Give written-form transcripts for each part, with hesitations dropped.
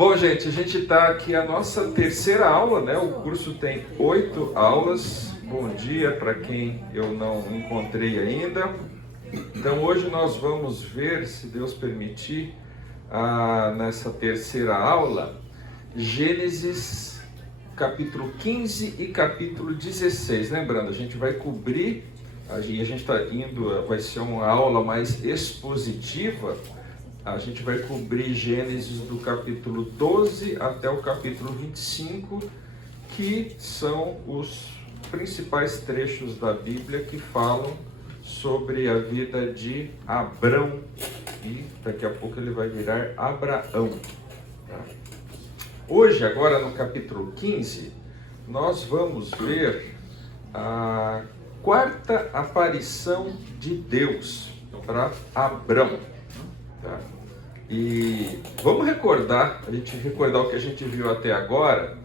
Bom, gente, a gente está aqui a nossa terceira aula, né? O curso tem 8 aulas. Bom dia para quem eu não encontrei ainda. Então, hoje nós vamos ver, se Deus permitir, nessa terceira aula, Gênesis capítulo 15 e capítulo 16. Lembrando, a gente vai cobrir, a gente está indo, vai ser uma aula mais expositiva. A gente vai cobrir Gênesis do capítulo 12 até o capítulo 25, que são os principais trechos da Bíblia que falam sobre a vida de Abrão, e daqui a pouco ele vai virar Abraão. Tá? Hoje, agora no capítulo 15, nós vamos ver a quarta aparição de Deus para Abrão. Tá? E vamos recordar, a gente recordar o que a gente viu até agora.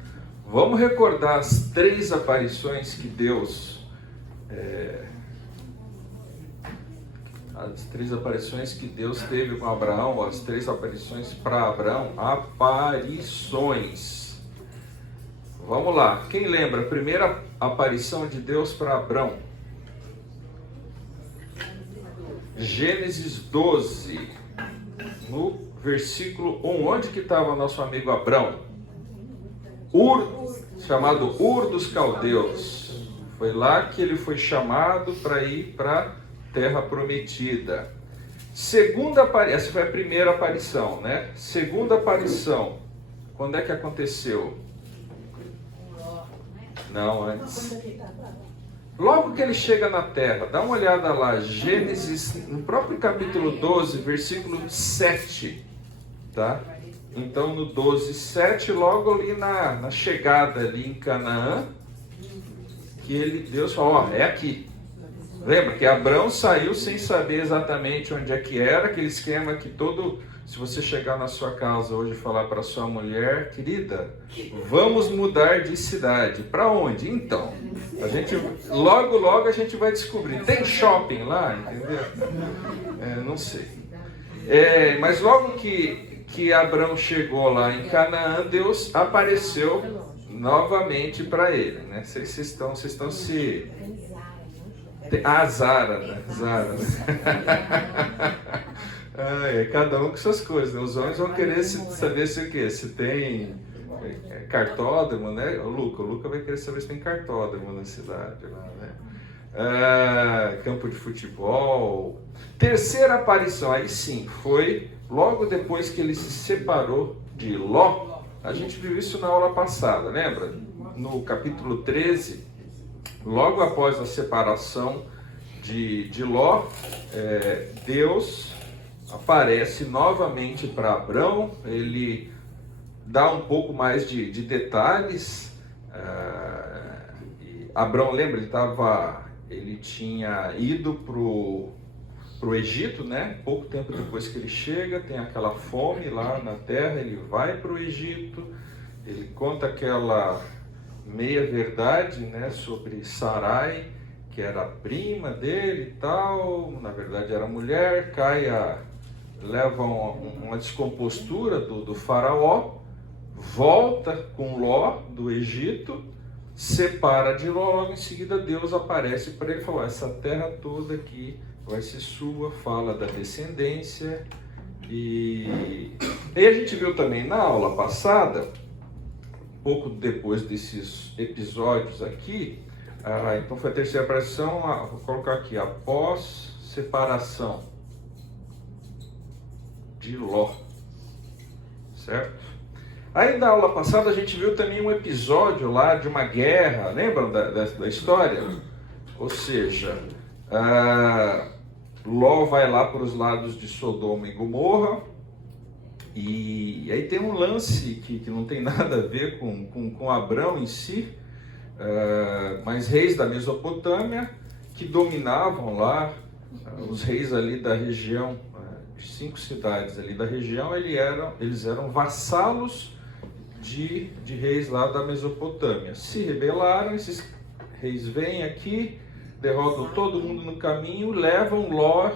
Vamos recordar as 3 aparições que Deus as 3 aparições que Deus teve com Abraão, as 3 aparições para Abraão, aparições. Vamos lá, quem lembra a primeira aparição de Deus para Abrão? Gênesis 12, no versículo 1, onde que estava nosso amigo Abrão? Chamado Ur dos Caldeus. Foi lá que ele foi chamado para ir para a Terra Prometida. Segunda aparição, essa foi a primeira aparição, né? Segunda aparição, quando é que aconteceu? Não, antes. Logo que ele chega na Terra, dá uma olhada lá, Gênesis, no próprio capítulo 12, versículo 7, tá? Então no 12, 7, logo ali na chegada ali em Canaã, que Deus falou, é aqui. Lembra que Abrão saiu sem saber exatamente onde é que era, aquele esquema que se você chegar na sua casa hoje e falar para sua mulher, querida, vamos mudar de cidade. Para onde? Então, logo a gente vai descobrir. Tem shopping lá, entendeu? Não sei. Mas logo que Abrão chegou lá em Canaã, Deus apareceu novamente para ele, né? Vocês estão se... Zara, né? Zara, né? Cada um com suas coisas, né? Os homens vão querer saber se o quê? Se tem cartódromo, né? O Luca vai querer saber se tem cartódromo na cidade lá, né? Campo de futebol. Terceira aparição, aí sim, foi logo depois que ele se separou de Ló. A gente viu isso na aula passada, lembra? No capítulo 13, logo após a separação de Ló, Deus aparece novamente para Abrão. Ele dá um pouco mais de detalhes. Abrão, lembra, ele tinha ido para o Egito, né? Pouco tempo depois que ele chega, tem aquela fome lá na terra, ele vai para o Egito, ele conta aquela meia-verdade, né, sobre Sarai, que era a prima dele e tal, na verdade era mulher, leva uma descompostura do faraó, volta com Ló do Egito, separa de Ló, logo em seguida Deus aparece para ele e fala, essa terra toda aqui vai ser sua, fala da descendência. E a gente viu também na aula passada, pouco depois desses episódios aqui, então foi a terceira aparição, vou colocar aqui, após separação de Ló, certo? Aí na aula passada a gente viu também um episódio lá de uma guerra, lembram da história? Ou seja, Ló vai lá para os lados de Sodoma e Gomorra, e aí tem um lance que não tem nada a ver com Abrão em si, mas reis da Mesopotâmia que dominavam lá, os reis ali da região, 5 cidades ali da região, eles eram vassalos de reis lá da Mesopotâmia. Se rebelaram, esses reis vêm aqui, derrotam todo mundo no caminho, levam Ló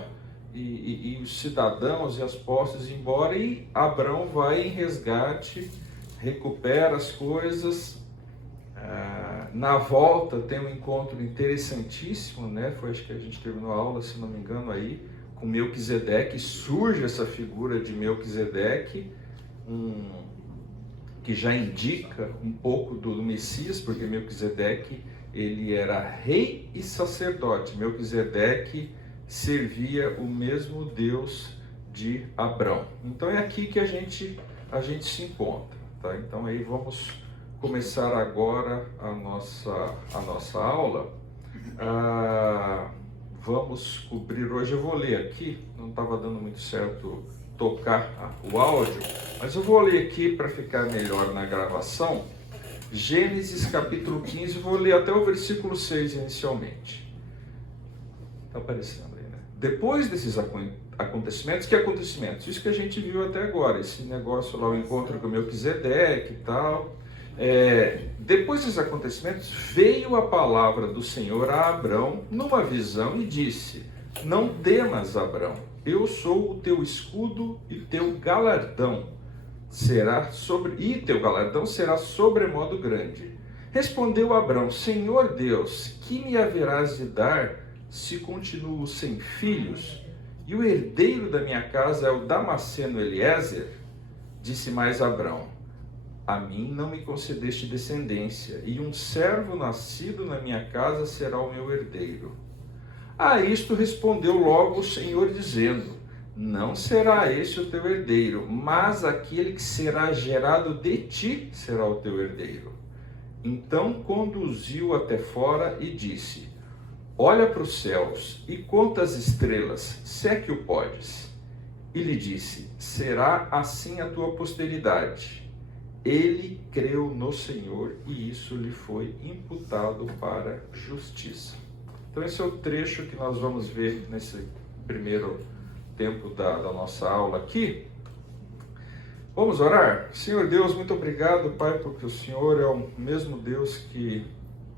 e os cidadãos e as posses embora, e Abrão vai em resgate, recupera as coisas. Na volta tem um encontro interessantíssimo, né? Foi, acho que a gente terminou a aula, se não me engano, aí, com Melquisedeque. Surge essa figura de Melquisedeque, que já indica um pouco do Messias, porque Melquisedeque, ele era rei e sacerdote. Melquisedeque servia o mesmo Deus de Abrão. Então é aqui que a gente se encontra, tá? Então aí vamos começar agora a nossa aula. Vamos cobrir hoje, eu vou ler aqui, não estava dando muito certo tocar o áudio, mas eu vou ler aqui para ficar melhor na gravação. Gênesis capítulo 15, vou ler até o versículo 6 inicialmente. Está aparecendo aí, né? Depois desses acontecimentos, que acontecimentos? Isso que a gente viu até agora, esse negócio lá, o encontro com Melquisedeque e tal. Depois desses acontecimentos, veio a palavra do Senhor a Abrão numa visão e disse: não temas, Abrão, eu sou o teu escudo e teu galardão será sobremodo grande. Respondeu Abrão: Senhor Deus, que me haverás de dar se continuo sem filhos? E o herdeiro da minha casa é o Damasceno Eliezer? Disse mais Abrão: a mim não me concedeste descendência, e um servo nascido na minha casa será o meu herdeiro. A isto respondeu logo o Senhor, dizendo: não será esse o teu herdeiro, mas aquele que será gerado de ti será o teu herdeiro. Então conduziu até fora e disse: olha para os céus e conta as estrelas, se é que o podes. E lhe disse: será assim a tua posteridade. Ele creu no Senhor e isso lhe foi imputado para justiça. Então esse é o trecho que nós vamos ver nesse primeiro tempo da nossa aula aqui. Vamos orar? Senhor Deus, muito obrigado, Pai, porque o Senhor é o mesmo Deus que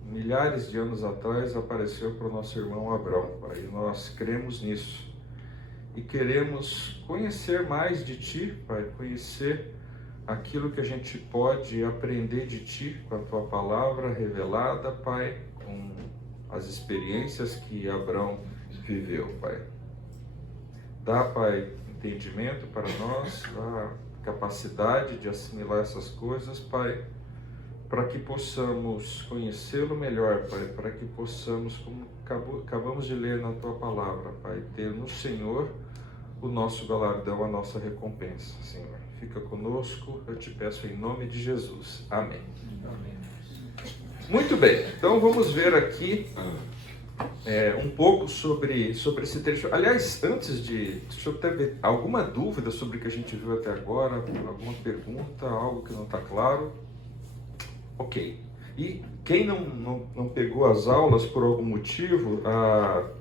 milhares de anos atrás apareceu para o nosso irmão Abrão, Pai, e nós cremos nisso. E queremos conhecer mais de Ti, Pai, conhecer aquilo que a gente pode aprender de Ti com a Tua palavra revelada, Pai, com as experiências que Abrão viveu, Pai. Dá, Pai, entendimento para nós, dá capacidade de assimilar essas coisas, Pai, para que possamos conhecê-lo melhor, Pai, para que possamos, como acabamos de ler na Tua palavra, Pai, ter no Senhor o nosso galardão, a nossa recompensa, Senhor. Fica conosco, eu te peço em nome de Jesus. Amém. Amém. Muito bem, então vamos ver aqui um pouco sobre esse trecho. Aliás, antes deixa eu até ver, alguma dúvida sobre o que a gente viu até agora? Alguma pergunta, algo que não está claro? Ok. E quem não pegou as aulas por algum motivo,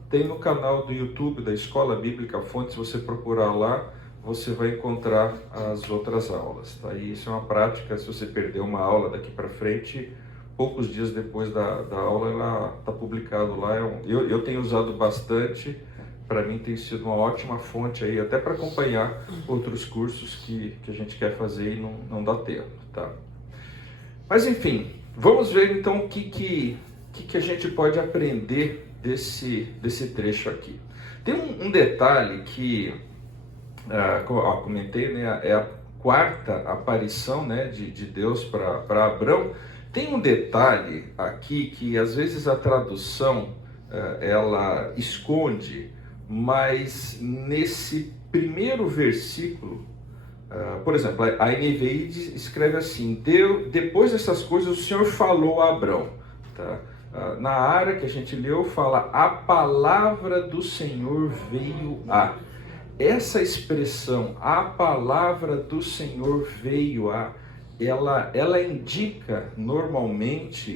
tem no canal do YouTube da Escola Bíblica Fonte, se você procurar lá, você vai encontrar as outras aulas, tá? E isso é uma prática, se você perder uma aula daqui para frente, poucos dias depois da aula ela está publicado lá. Eu tenho usado bastante, para mim tem sido uma ótima fonte aí, até para acompanhar outros cursos que a gente quer fazer e não dá tempo, tá? Mas enfim, vamos ver então o que a gente pode aprender desse trecho aqui. Tem um detalhe que, comentei, né, é a quarta aparição, né, de Deus para Abrão. Tem um detalhe aqui que às vezes a tradução ela esconde, mas nesse primeiro versículo, por exemplo, a NVI escreve assim: depois dessas coisas o Senhor falou a Abrão, tá? Na área que a gente leu fala: a palavra do Senhor veio a. Essa expressão, a palavra do Senhor veio a, ela indica normalmente,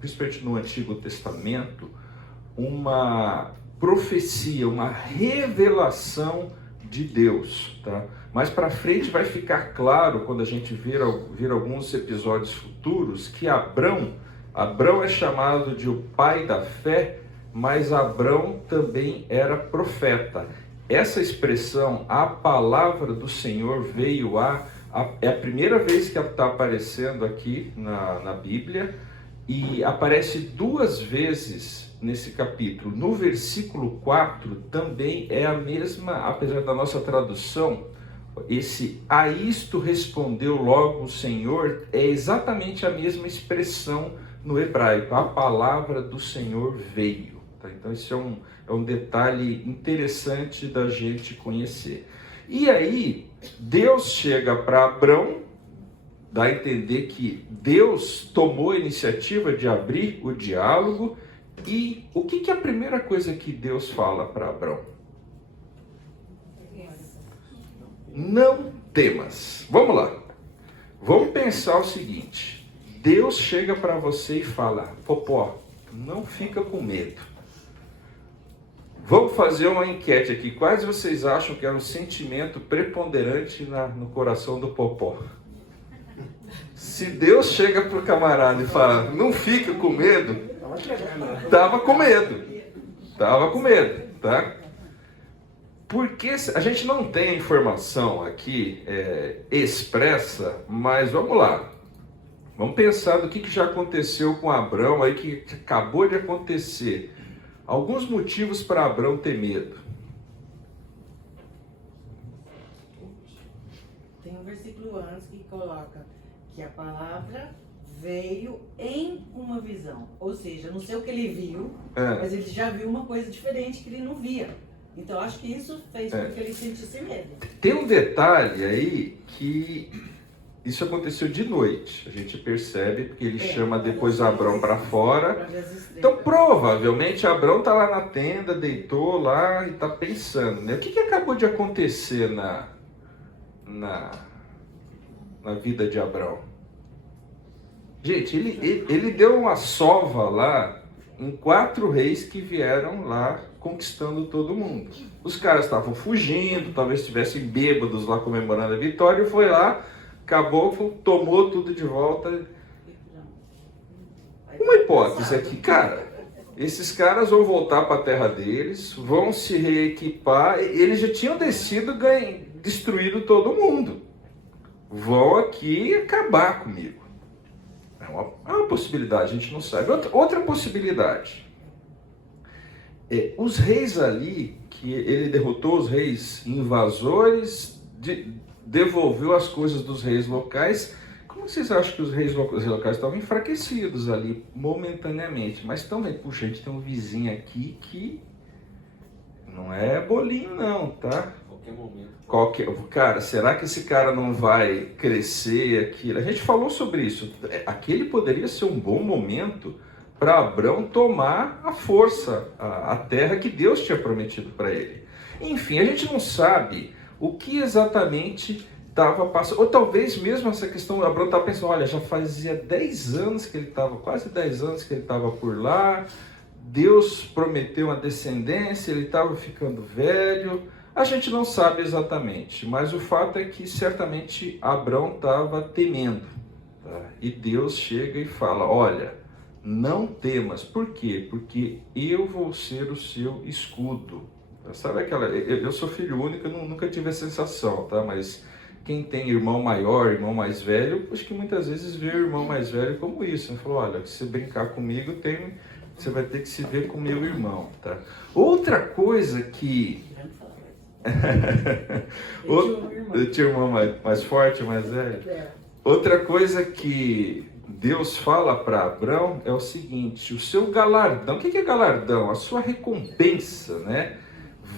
principalmente no Antigo Testamento, uma profecia, uma revelação de Deus, tá? Mais para frente vai ficar claro, quando a gente vir alguns episódios futuros, que Abrão é chamado de o pai da fé mas Abrão também era profeta. Essa expressão, a palavra do Senhor veio é a primeira vez que está aparecendo aqui na Bíblia, e aparece 2 vezes nesse capítulo. No versículo 4 também é a mesma, apesar da nossa tradução, esse a isto respondeu logo o Senhor, é exatamente a mesma expressão no hebraico, a palavra do Senhor veio. Tá? Então esse é um detalhe interessante da gente conhecer. E aí, Deus chega para Abrão, dá a entender que Deus tomou a iniciativa de abrir o diálogo, e o que é a primeira coisa que Deus fala para Abrão? Não temas. Vamos lá. Vamos pensar o seguinte. Deus chega para você e fala, Popó, não fica com medo. Vamos fazer uma enquete aqui. Quais vocês acham que é o sentimento preponderante no coração do Popó? Se Deus chega para o camarada e fala, não fica com medo, estava com medo, tá? Porque a gente não tem a informação aqui expressa, mas vamos lá. Vamos pensar do que já aconteceu com Abrão aí, que acabou de acontecer. Alguns motivos para Abrão ter medo. Tem um versículo antes que coloca que a palavra veio em uma visão. Ou seja, não sei o que ele viu, mas ele já viu uma coisa diferente que ele não via. Então acho que isso fez com que ele sentisse medo. Tem um detalhe aí que isso aconteceu de noite. A gente percebe porque ele chama depois Abrão para fora. Então provavelmente Abrão está lá na tenda, deitou lá e está pensando, né? O que acabou de acontecer na vida de Abrão? Gente, ele deu uma sova lá em 4 reis que vieram lá conquistando todo mundo. Os caras estavam fugindo, talvez estivessem bêbados lá comemorando a vitória, e foi lá, acabou, tomou tudo de volta. Uma hipótese aqui, cara, esses caras vão voltar para a terra deles, vão se reequipar, eles já tinham descido, destruído todo mundo. Vão aqui acabar comigo. É uma possibilidade, a gente não sabe. Outra possibilidade. Os reis ali, que ele derrotou os reis invasores, devolveu as coisas dos reis locais. Como vocês acham que os reis locais estavam enfraquecidos ali, momentaneamente? Mas também, puxa, a gente tem um vizinho aqui que não é bolinho não, tá? Qualquer momento. Cara, será que esse cara não vai crescer aquilo? A gente falou sobre isso. Aquele poderia ser um bom momento para Abrão tomar a força, a terra que Deus tinha prometido para ele. Enfim, a gente não sabe o que exatamente estava passando. Ou talvez mesmo essa questão, Abrão estava pensando, olha, já fazia 10 anos que ele estava, quase 10 anos que ele estava por lá, Deus prometeu uma descendência, ele estava ficando velho. A gente não sabe exatamente, mas o fato é que certamente Abrão estava temendo. Tá? E Deus chega e fala, olha, não temas. Por quê? Porque eu vou ser o seu escudo. Sabe aquela... Eu sou filho único, eu nunca tive a sensação, tá? Mas quem tem irmão maior, irmão mais velho, acho que muitas vezes vê o irmão mais velho como isso. Ele falou, olha, se você brincar comigo, você vai ter que se ver com meu irmão, tá? Outra coisa que... Eu tinha um irmão mais forte, mais velho. Outra coisa que Deus fala para Abrão é o seguinte, o seu galardão, o que é galardão? A sua recompensa, né?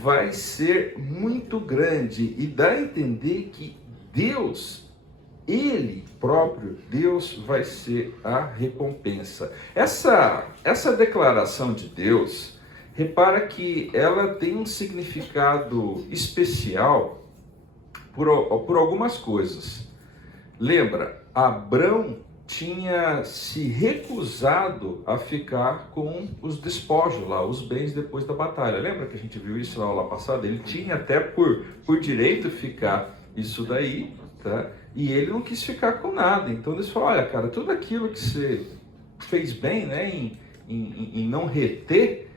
Vai ser muito grande, e dá a entender que Deus, Ele próprio, Deus vai ser a recompensa. Essa declaração de Deus, repara que ela tem um significado especial por algumas coisas. Lembra, Abrão tinha se recusado a ficar com os despojos lá, os bens depois da batalha. Lembra que a gente viu isso na aula passada? Ele tinha até por direito ficar isso daí, tá? E ele não quis ficar com nada. Então eles falaram, olha, cara, tudo aquilo que você fez bem, né, em não reter,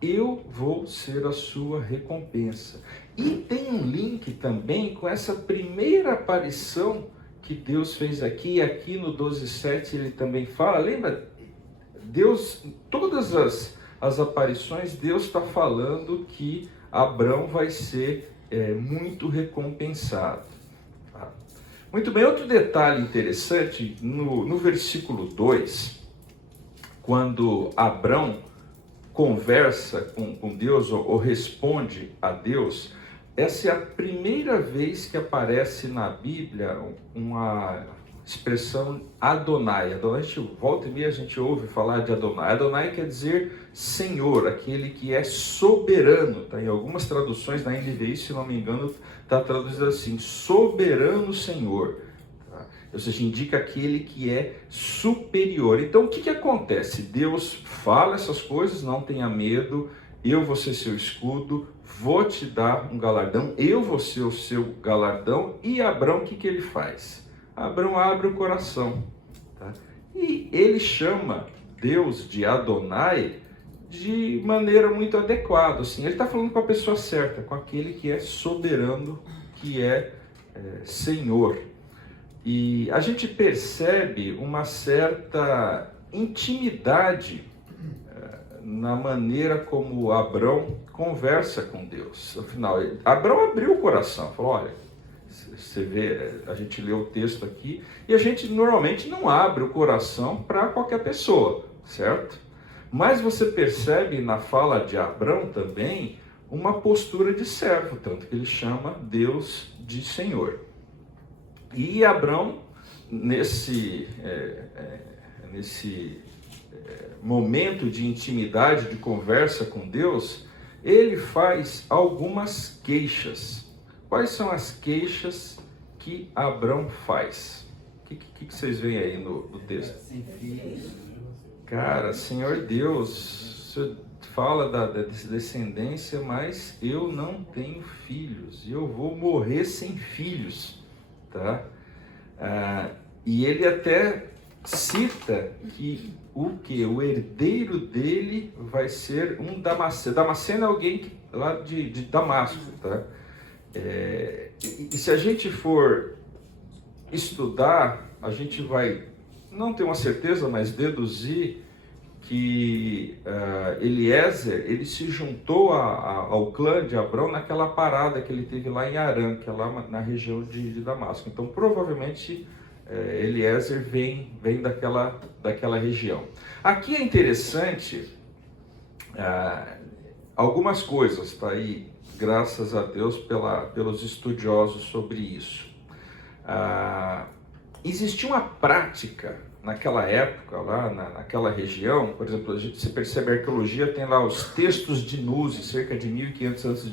eu vou ser a sua recompensa. E tem um link também com essa primeira aparição que Deus fez aqui no 12:7 ele também fala, lembra? Deus, todas as aparições, Deus está falando que Abrão vai ser muito recompensado. Tá? Muito bem, outro detalhe interessante, no versículo 2, quando Abrão conversa com Deus ou responde a Deus, essa é a primeira vez que aparece na Bíblia uma expressão Adonai. Adonai, volta e meia a gente ouve falar de Adonai. Adonai quer dizer Senhor, aquele que é soberano. Tá? Em algumas traduções da NVI, se não me engano, está traduzido assim, soberano Senhor. Tá? Ou seja, indica aquele que é superior. Então o que acontece? Deus fala essas coisas, não tenha medo, eu vou ser seu escudo, vou te dar um galardão, eu vou ser o seu galardão. E Abrão, o que ele faz? Abrão abre o coração, tá? E ele chama Deus de Adonai de maneira muito adequada. Assim, ele está falando com a pessoa certa, com aquele que é soberano, que é Senhor. E a gente percebe uma certa intimidade na maneira como Abrão conversa com Deus. Afinal, Abrão abriu o coração, falou, olha, você vê, a gente lê o texto aqui, e a gente normalmente não abre o coração para qualquer pessoa, certo? Mas você percebe na fala de Abrão também uma postura de servo, tanto que ele chama Deus de Senhor. E Abrão, nesse momento de intimidade, de conversa com Deus, ele faz algumas queixas. Quais são as queixas que Abrão faz? O que vocês veem aí no texto? Sem filhos. Cara, Senhor Deus, o Senhor fala da descendência, mas eu não tenho filhos, e eu vou morrer sem filhos, tá? E ele até cita que o herdeiro dele vai ser um Damasceno. Damasceno é alguém lá de Damasco, tá? E se a gente for estudar, a gente vai, não ter uma certeza, mas deduzir que Eliezer, ele se juntou ao clã de Abrão naquela parada que ele teve lá em Arã, que é lá na região de Damasco. Então, provavelmente, Eliezer vem daquela região. Aqui é interessante algumas coisas, tá aí, graças a Deus pelos estudiosos sobre isso. Existia uma prática naquela época, lá naquela região, por exemplo, você percebe a arqueologia, tem lá os textos de Nuse, cerca de 1500 a.C.,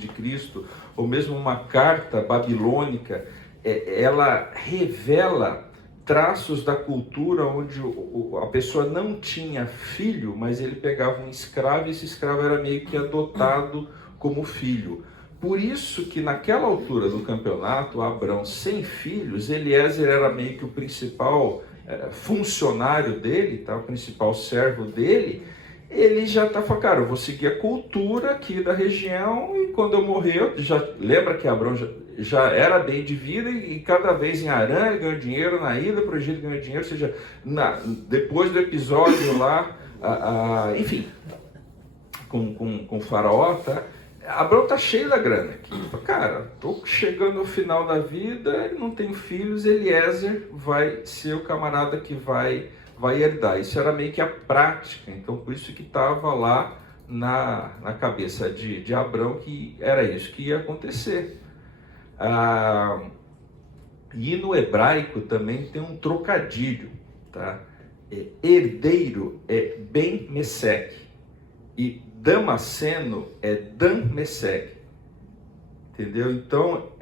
ou mesmo uma carta babilônica, ela revela traços da cultura onde a pessoa não tinha filho, mas ele pegava um escravo e esse escravo era meio que adotado como filho. Por isso que naquela altura do campeonato, Abrão sem filhos, Eliezer era meio que o principal funcionário dele, tá? O principal servo dele. Ele já está falando, cara, eu vou seguir a cultura aqui da região e quando eu morrer, já lembra que Abrão já era bem de vida e cada vez em Arã ele ganhou dinheiro, na ida para o Egito ganhou dinheiro, ou seja, depois do episódio lá, enfim, com o faraó, tá? Abrão tá cheio da grana aqui. Cara, tô chegando ao final da vida, não tenho filhos, Eliezer vai ser o camarada que vai herdar. Isso era meio que a prática, então por isso que estava lá na cabeça de Abrão que era isso que ia acontecer. E no hebraico também tem um trocadilho, tá? Herdeiro é Ben-Mesec e Damasceno é Dan-Mesec, entendeu? Então,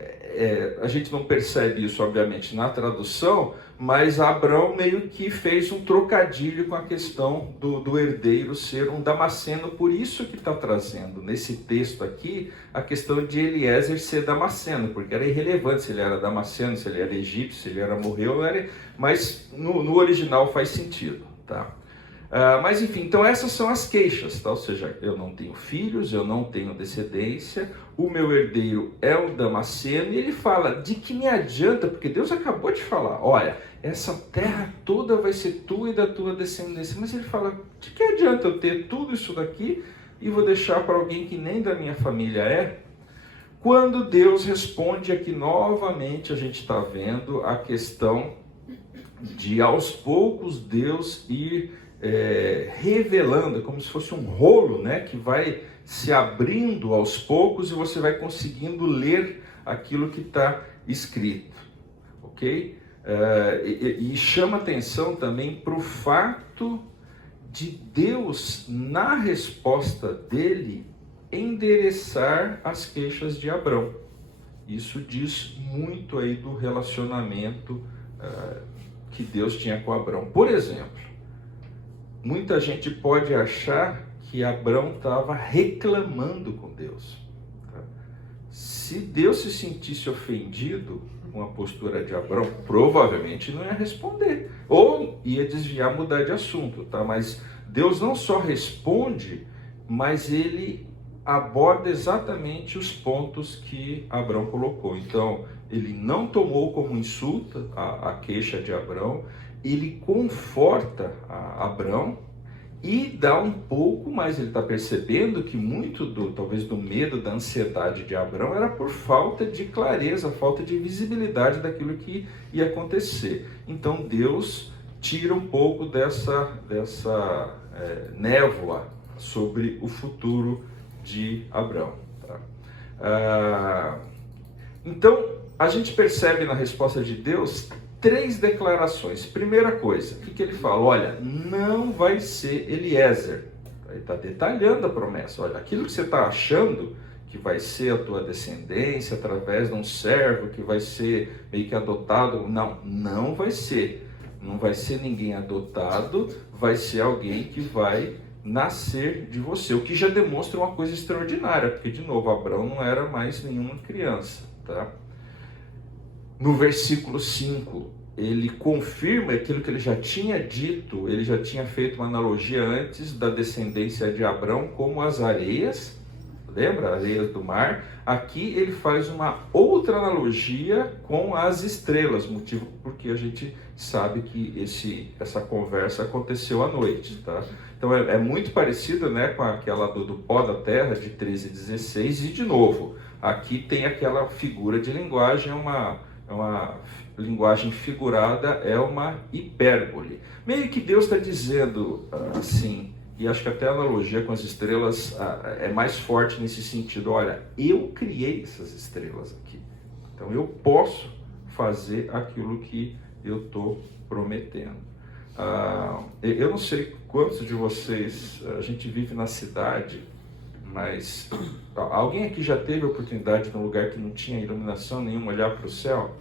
a gente não percebe isso, obviamente, na tradução, mas Abrão meio que fez um trocadilho com a questão do herdeiro ser um Damasceno, por isso que está trazendo nesse texto aqui a questão de Eliezer ser Damasceno, porque era irrelevante se ele era Damasceno, se ele era egípcio, se ele era morreu, mas no original faz sentido, tá? Mas enfim, então essas são as queixas, tá? Ou seja, eu não tenho filhos, eu não tenho descendência, o meu herdeiro é o Damasceno, e ele fala, de que me adianta, porque Deus acabou de falar, olha, essa terra toda vai ser tua e da tua descendência, mas ele fala, de que adianta eu ter tudo isso daqui e vou deixar para alguém que nem da minha família é? Quando Deus responde aqui novamente, a gente está vendo a questão de aos poucos Deus ir revelando, como se fosse um rolo, né, que vai se abrindo aos poucos e você vai conseguindo ler aquilo que está escrito, ok? E chama atenção também para o fato de Deus, na resposta dele, endereçar as queixas de Abrão. Isso diz muito aí do relacionamento que Deus tinha com Abrão. Por exemplo, muita gente pode achar que Abrão estava reclamando com Deus. Se Deus se sentisse ofendido com a postura de Abrão, provavelmente não ia responder. Ou ia desviar, mudar de assunto, tá? Mas Deus não só responde, mas ele aborda exatamente os pontos que Abrão colocou. Então, ele não tomou como insulto a queixa de Abrão, ele conforta Abrão e dá um pouco mais, ele está percebendo que muito talvez do medo, da ansiedade de Abrão era por falta de clareza, falta de visibilidade daquilo que ia acontecer. Então Deus tira um pouco dessa névoa sobre o futuro de Abrão. Tá? Então a gente percebe na resposta de Deus 3 declarações. Primeira coisa, o que ele fala? Olha, não vai ser Eliezer. Ele está detalhando a promessa. Olha, aquilo que você está achando que vai ser a tua descendência através de um servo que vai ser meio que adotado, não vai ser. Não vai ser ninguém adotado, vai ser alguém que vai nascer de você. O que já demonstra uma coisa extraordinária, porque de novo, Abrão não era mais nenhuma criança, tá? No versículo 5, ele confirma aquilo que ele já tinha dito, ele já tinha feito uma analogia antes da descendência de Abrão como as areias, lembra? Areias do mar. Aqui ele faz uma outra analogia com as estrelas, motivo porque a gente sabe que essa conversa aconteceu à noite, tá? Então é muito parecido, né, com aquela do pó da terra de 13:16, e de novo, aqui tem aquela figura de linguagem, uma linguagem figurada, é uma hipérbole. Meio que Deus está dizendo assim, e acho que até a analogia com as estrelas é mais forte nesse sentido. Olha, eu criei essas estrelas aqui, então eu posso fazer aquilo que eu estou prometendo. Eu não sei quantos de vocês, a gente vive na cidade, mas alguém aqui já teve a oportunidade de, num lugar que não tinha iluminação nenhuma, olhar para o céu?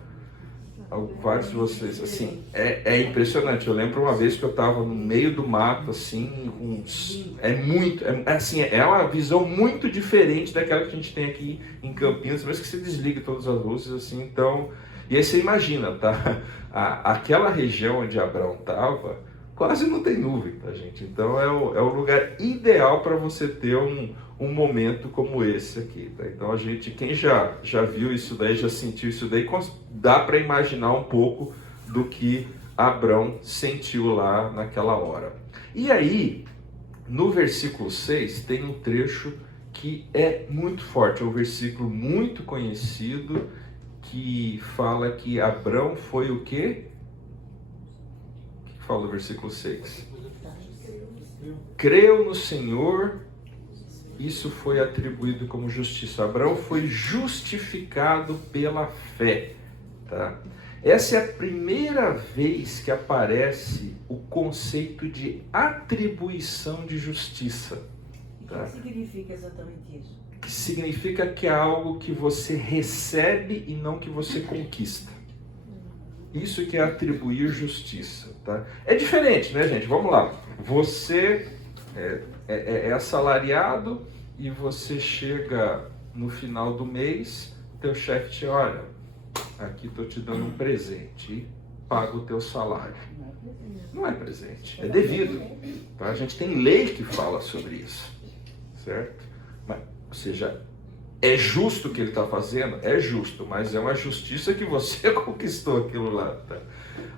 Vários de vocês, assim, é impressionante. Eu lembro uma vez que eu estava no meio do mato, assim, é uma visão muito diferente daquela que a gente tem aqui em Campinas, mas que você desliga todas as luzes, assim, então, e aí você imagina, tá? Aquela região onde Abrão estava, quase não tem nuvem, tá, gente? Então é o lugar ideal para você ter um momento como esse aqui, tá? Então quem já viu isso daí, já sentiu isso daí, dá para imaginar um pouco do que Abrão sentiu lá naquela hora. E aí, no versículo 6, tem um trecho que é muito forte, é um versículo muito conhecido, que fala que Abrão foi o quê? O que fala o versículo 6? Creu no Senhor, isso foi atribuído como justiça. Abrão foi justificado pela fé, tá? Essa é a primeira vez que aparece o conceito de atribuição de justiça. Tá? O que significa exatamente isso? Que significa que é algo que você recebe e não que você conquista. Isso que é atribuir justiça, tá? É diferente, né, gente? Vamos lá. Você é assalariado e você chega no final do mês, teu chefe te olha, aqui estou te dando um presente. pago o teu salário. Não é presente, é devido. Tá? A gente tem lei que fala sobre isso, certo? Mas, ou seja, é justo o que ele está fazendo? É justo, mas é uma justiça que você conquistou aquilo lá. Tá?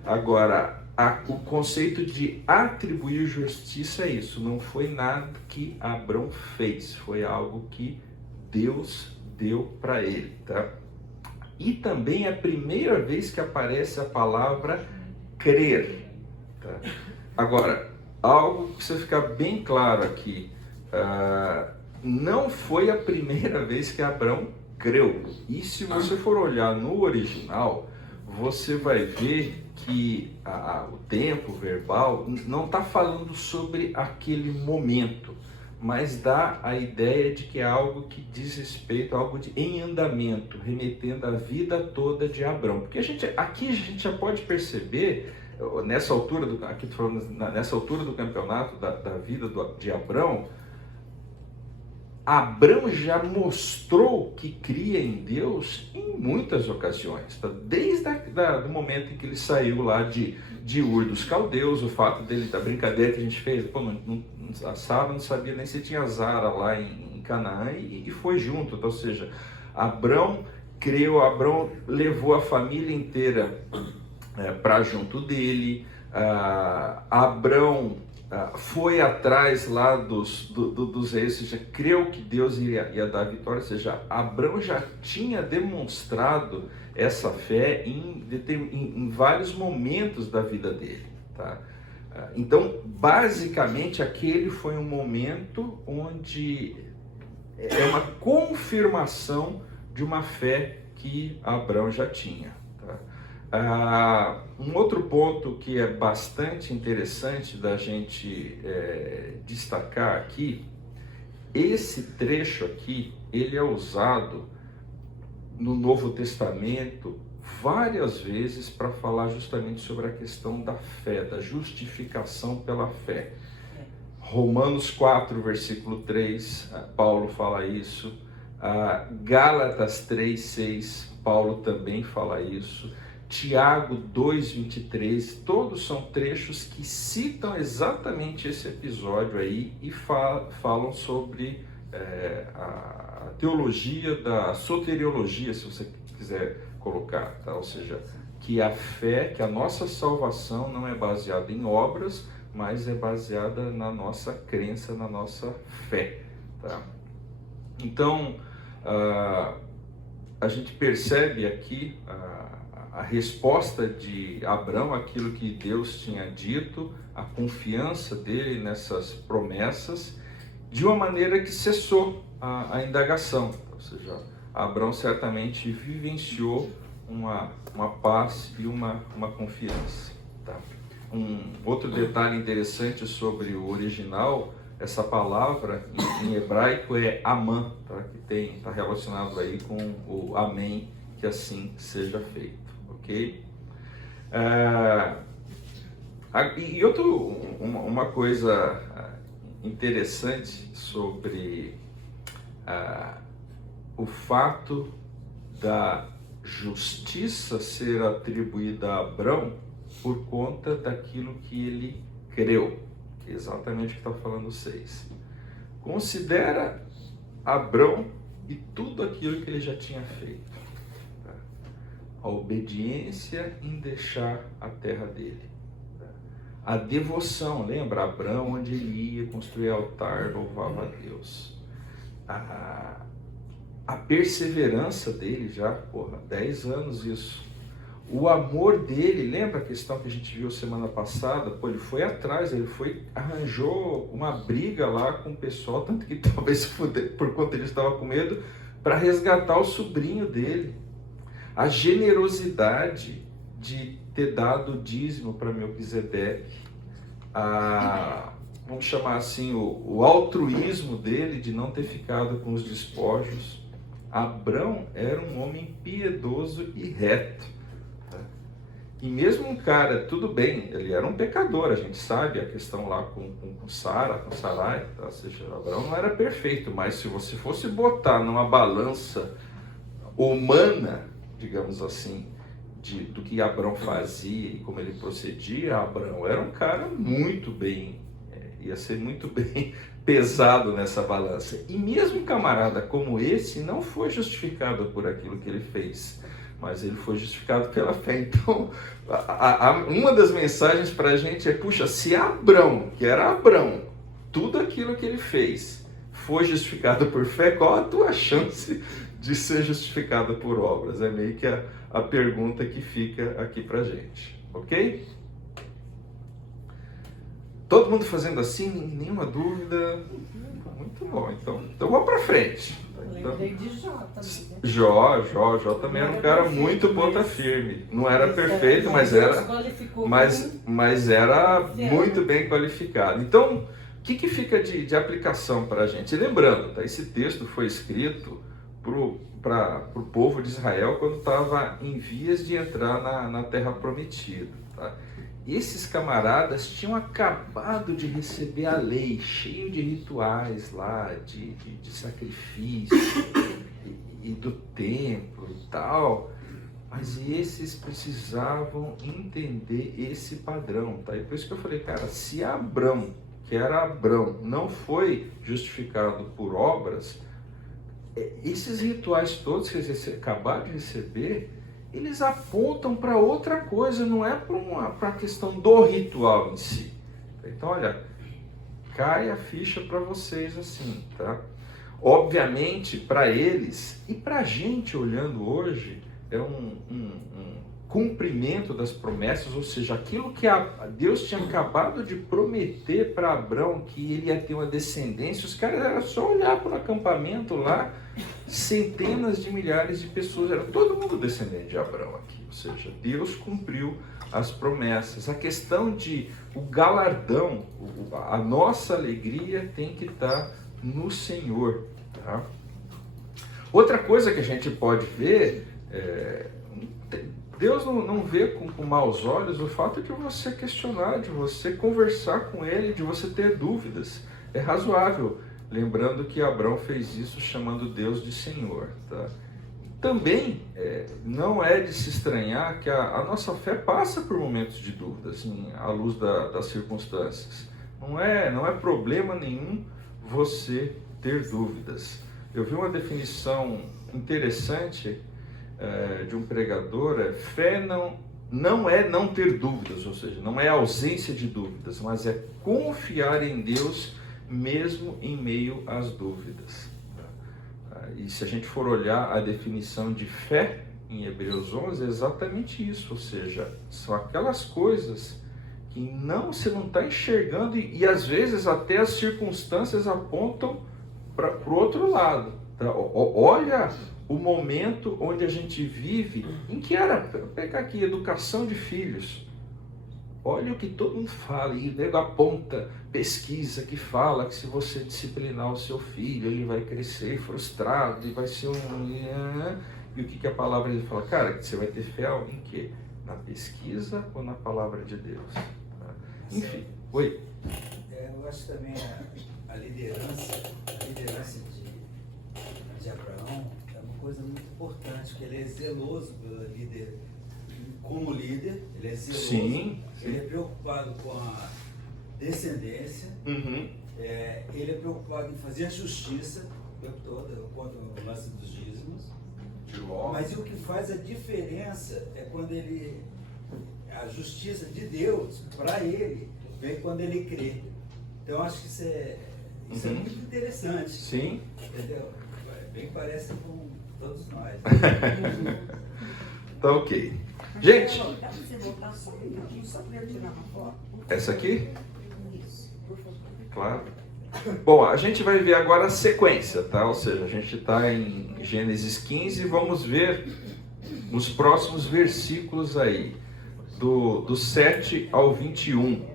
Agora, o conceito de atribuir justiça é isso, não foi nada que Abrão fez, foi algo que Deus deu para ele. Tá? E também é a primeira vez que aparece a palavra crer. Tá? Agora, algo que precisa ficar bem claro aqui, não foi a primeira vez que Abrão creu. E se você for olhar no original, você vai ver que o tempo verbal não está falando sobre aquele momento, mas dá a ideia de que é algo que diz respeito a algo em andamento, remetendo a vida toda de Abrão. Porque aqui a gente já pode perceber, nessa altura nessa altura do campeonato da vida de Abrão, Abrão já mostrou que cria em Deus em muitas ocasiões, tá? Desde do momento em que ele saiu lá de Ur dos Caldeus, o fato dele, da brincadeira que a gente fez, a Sara não sabia nem se tinha Zara lá em Canaã e foi junto, tá? Ou seja, Abrão creu, Abrão levou a família inteira para junto dele, Abrão foi atrás lá dos reis, ou seja, creu que Deus ia dar vitória, ou seja, Abrão já tinha demonstrado essa fé em vários momentos da vida dele. Tá? Então, basicamente, aquele foi um momento onde é uma confirmação de uma fé que Abrão já tinha. Um outro ponto que é bastante interessante da gente destacar aqui, esse trecho aqui, ele é usado no Novo Testamento várias vezes para falar justamente sobre a questão da fé, da justificação pela fé. Romanos 4, versículo 3, Paulo fala isso. Gálatas 3, 6, Paulo também fala isso. Tiago 2:23, todos são trechos que citam exatamente esse episódio aí e falam sobre a teologia da soteriologia, se você quiser colocar, tá? Ou seja, que a fé, que a nossa salvação não é baseada em obras, mas é baseada na nossa crença, na nossa fé. Tá? Então, a gente percebe aqui a resposta de Abrão, aquilo que Deus tinha dito, a confiança dele nessas promessas, de uma maneira que cessou a indagação. Ou seja, Abrão certamente vivenciou uma paz e uma confiança. Tá? Um outro detalhe interessante sobre o original, essa palavra em hebraico é amã, tá? Que está relacionado aí com o amém, que assim seja feito. Ok? E uma coisa interessante sobre o fato da justiça ser atribuída a Abrão por conta daquilo que ele creu, que é exatamente o que está falando 6. Considera Abrão e tudo aquilo que ele já tinha feito. A obediência em deixar a terra dele. A devoção, lembra? Abrão, onde ele ia construir altar, louvava a Deus. A perseverança dele já, 10 anos isso. O amor dele, lembra a questão que a gente viu semana passada? Ele foi atrás, arranjou uma briga lá com o pessoal, tanto que talvez por conta ele estava com medo, para resgatar o sobrinho dele. A generosidade de ter dado o dízimo para Melquisedeque, vamos chamar assim, o altruísmo dele de não ter ficado com os despojos. Abrão era um homem piedoso e reto. Tá? E mesmo um cara, tudo bem, ele era um pecador, a gente sabe a questão lá com Sarai, tá? Ou seja, Abrão não era perfeito, mas se você fosse botar numa balança humana, digamos assim, do que Abrão fazia e como ele procedia, Abrão era um cara muito bem, ia ser muito bem pesado nessa balança. E mesmo um camarada como esse não foi justificado por aquilo que ele fez, mas ele foi justificado pela fé. Então, uma das mensagens para a gente é, puxa, se Abrão, que era Abrão, tudo aquilo que ele fez foi justificado por fé, qual a tua chance de ser justificado por obras? É meio que a pergunta que fica aqui pra gente, ok? Todo mundo fazendo assim, nenhuma dúvida? Muito bom, então vamos pra frente. Lembrei de Jó também, né? Jó também era um cara muito ponta firme. Não era perfeito, mas era muito bem qualificado. Então, o que fica de aplicação para a gente? Lembrando, tá? Esse texto foi escrito para o povo de Israel quando estava em vias de entrar na Terra Prometida. Tá? Esses camaradas tinham acabado de receber a lei, cheio de rituais lá, de sacrifício e do templo e tal, mas esses precisavam entender esse padrão. Tá? E por isso que eu falei, cara, se Abrão, que era Abrão, não foi justificado por obras, esses rituais todos que eles acabaram de receber, eles apontam para outra coisa, não é para a questão do ritual em si. Então, olha, cai a ficha para vocês assim, tá? Obviamente, para eles e para a gente olhando hoje, é um cumprimento das promessas, ou seja, aquilo que Deus tinha acabado de prometer para Abrão, que ele ia ter uma descendência, os caras era só olhar para o acampamento lá, centenas de milhares de pessoas, era todo mundo descendente de Abrão aqui, ou seja, Deus cumpriu as promessas. A questão de o galardão, a nossa alegria tem que estar no Senhor, tá? Outra coisa que a gente pode ver, Deus não vê com maus olhos o fato de você questionar, de você conversar com Ele, de você ter dúvidas. É razoável, lembrando que Abrão fez isso chamando Deus de Senhor. Tá? Também não é de se estranhar que a nossa fé passa por momentos de dúvida, assim, à luz das circunstâncias. Não é problema nenhum você ter dúvidas. Eu vi uma definição interessante de um pregador, fé não é não ter dúvidas, ou seja, não é ausência de dúvidas, mas é confiar em Deus mesmo em meio às dúvidas. E se a gente for olhar a definição de fé em Hebreus 11, é exatamente isso, ou seja, são aquelas coisas que você não está enxergando e às vezes até as circunstâncias apontam para o outro lado. Tá? Olha o momento onde a gente vive, em que era, pegar aqui, educação de filhos. Olha o que todo mundo fala, e nego aponta pesquisa que fala que se você disciplinar o seu filho, ele vai crescer frustrado e vai ser E o que a palavra de Deus fala? Cara, que você vai ter fé em quê? Na pesquisa ou na palavra de Deus? Enfim, oi. Eu acho também a liderança de Abraão é uma coisa muito importante, que ele é zeloso pelo líder. Como líder, ele é zeloso, sim. Ele é preocupado com a descendência, ele é preocupado em fazer a justiça o tempo todo, quanto ao lance dos dízimos. Mas o que faz a diferença é quando a justiça de Deus, para ele, vem quando ele crê. Então, acho que isso é muito interessante. Sim. Entendeu? Bem parece com todos nós. Tá ok. Gente, essa aqui? Claro. Bom, a gente vai ver agora a sequência, tá? Ou seja, a gente está em Gênesis 15 e vamos ver os próximos versículos aí, do 7 ao 21,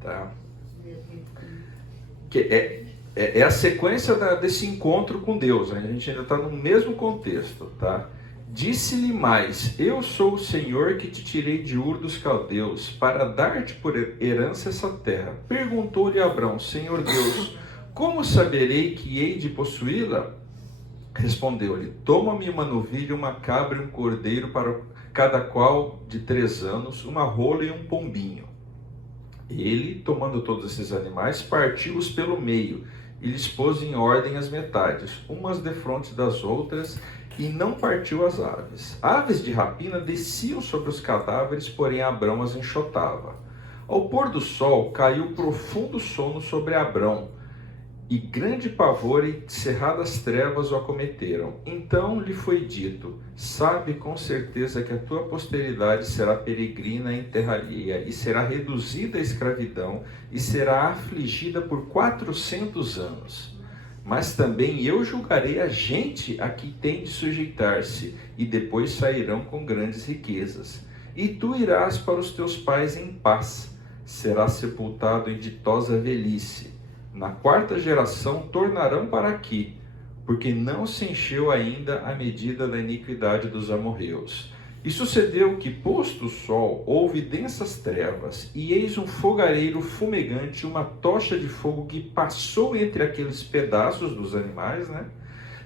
tá? Que é a sequência desse encontro com Deus, né? A gente ainda está no mesmo contexto, tá? Disse-lhe mais, eu sou o Senhor que te tirei de Ur dos Caldeus, para dar-te por herança essa terra. Perguntou-lhe Abrão, Senhor Deus, como saberei que hei de possuí-la? Respondeu-lhe, toma-me uma novilha, uma cabra e um cordeiro para cada qual de 3 anos, uma rola e um pombinho. Ele, tomando todos esses animais, partiu-os pelo meio, e lhes pôs em ordem as metades, umas defronte das outras, e não partiu as aves. Aves de rapina desciam sobre os cadáveres, porém Abrão as enxotava. Ao pôr do sol, caiu profundo sono sobre Abrão, e grande pavor e cerradas trevas o acometeram. Então lhe foi dito: sabe com certeza que a tua posteridade será peregrina em terra alheia, e será reduzida à escravidão, e será afligida por 400 anos. Mas também eu julgarei a gente a que tem de sujeitar-se, e depois sairão com grandes riquezas. E tu irás para os teus pais em paz, serás sepultado em ditosa velhice. Na 4ª geração tornarão para aqui, porque não se encheu ainda a medida da iniquidade dos amorreus. E sucedeu que, posto o sol, houve densas trevas, e eis um fogareiro fumegante, uma tocha de fogo que passou entre aqueles pedaços dos animais, né?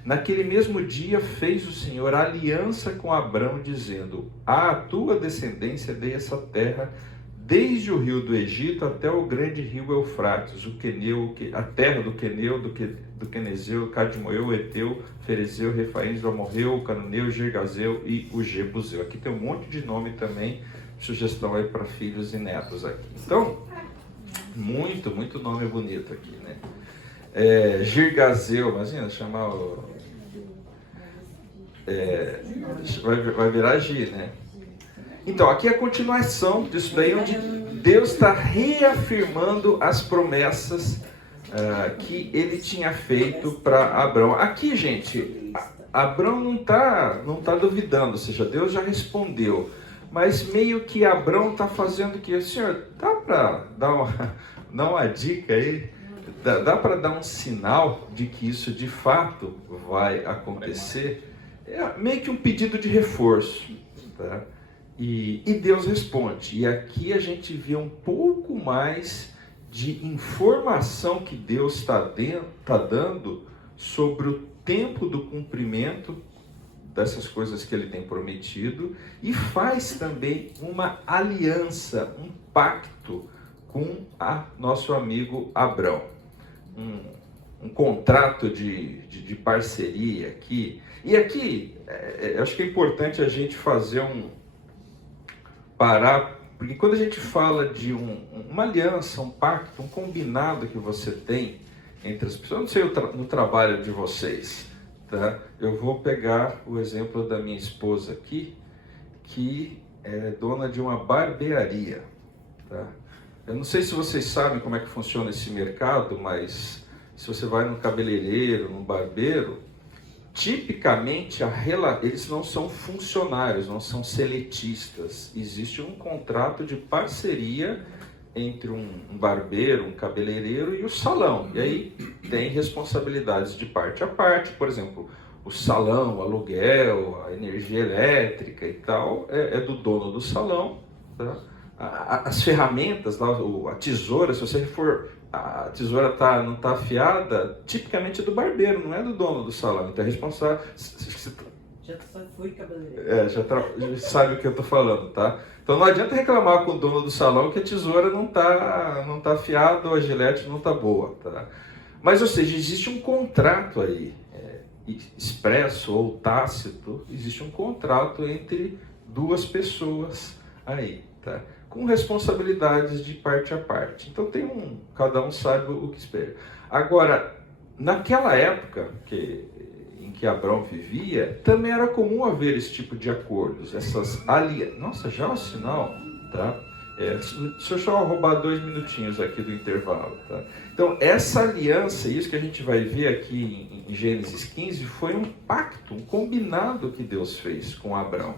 Naquele mesmo dia fez o Senhor aliança com Abrão, dizendo: à tua descendência dei essa terra, desde o rio do Egito até o grande rio Eufrates, o Queneu, a terra do Queneu, do Quenezeu, Cadmoeu, Eteu, Ferezeu, Refaíns, do Amorreu, o Cananeu, o Gergazeu e o Jebuseu. Aqui tem um monte de nome também, sugestão aí para filhos e netos aqui. Então, muito nome bonito aqui, né? Girgazeu, imagina, chamar o... vai virar Gi, né? Então, aqui é a continuação disso daí, onde Deus está reafirmando as promessas que ele tinha feito para Abrão. Aqui, gente, Abrão não tá duvidando, ou seja, Deus já respondeu. Mas meio que Abrão está fazendo o que? Senhor, dá para dar uma dica aí? Dá para dar um sinal de que isso de fato vai acontecer? É meio que um pedido de reforço, tá? E Deus responde. E aqui a gente vê um pouco mais de informação que Deus está dando sobre o tempo do cumprimento dessas coisas que ele tem prometido, e faz também uma aliança, um pacto com nosso amigo Abrão. Um contrato de parceria aqui. E aqui, acho que é importante a gente fazer parar, porque quando a gente fala de uma aliança, um pacto, um combinado que você tem entre as pessoas, não sei no trabalho de vocês, tá? Eu vou pegar o exemplo da minha esposa aqui, que é dona de uma barbearia, tá? Eu não sei se vocês sabem como é que funciona esse mercado, mas se você vai num cabeleireiro, num barbeiro, tipicamente eles não são funcionários, não são seletistas. Existe um contrato de parceria entre um barbeiro, um cabeleireiro e o salão. E aí tem responsabilidades de parte a parte, por exemplo, o salão, o aluguel, a energia elétrica e tal, é do dono do salão, tá? As ferramentas, a tesoura, se você for... a tesoura não está afiada, tipicamente é do barbeiro, não é do dono do salão. Então é responsável... Já fui cabeleireiro. Já sabe o que eu estou falando, tá? Então não adianta reclamar com o dono do salão que a tesoura não tá afiada ou a gilete não está boa, tá? Mas, ou seja, existe um contrato aí, expresso ou tácito, existe um contrato entre duas pessoas aí, tá? Com responsabilidades de parte a parte. Então cada um sabe o que espera. Agora, naquela época em que Abrão vivia, também era comum haver esse tipo de acordos, essas alianças. Nossa, já é o sinal, tá? Deixa eu só roubar 2 minutinhos aqui do intervalo, tá? Então, essa aliança, isso que a gente vai ver aqui em Gênesis 15, foi um pacto, um combinado que Deus fez com Abrão.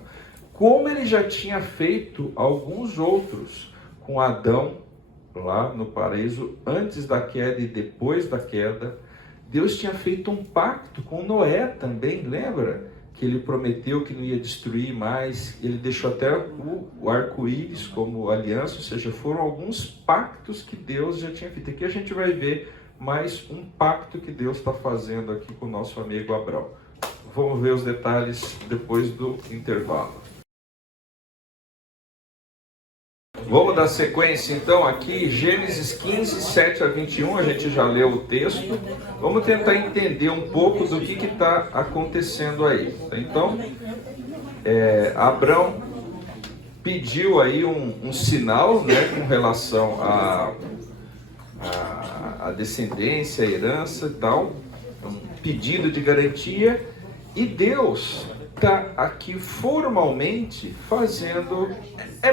Como ele já tinha feito alguns outros com Adão, lá no paraíso, antes da queda e depois da queda. Deus tinha feito um pacto com Noé também, lembra? Que ele prometeu que não ia destruir mais, ele deixou até o arco-íris como aliança, ou seja, foram alguns pactos que Deus já tinha feito. Aqui a gente vai ver mais um pacto que Deus está fazendo aqui com o nosso amigo Abrão. Vamos ver os detalhes depois do intervalo. Vamos dar sequência então aqui, Gênesis 15, 7 a 21, a gente já leu o texto. Vamos tentar entender um pouco do que está acontecendo aí. Então, Abrão pediu aí um sinal, né, com relação à descendência, a herança e tal, um pedido de garantia, e Deus está aqui formalmente fazendo,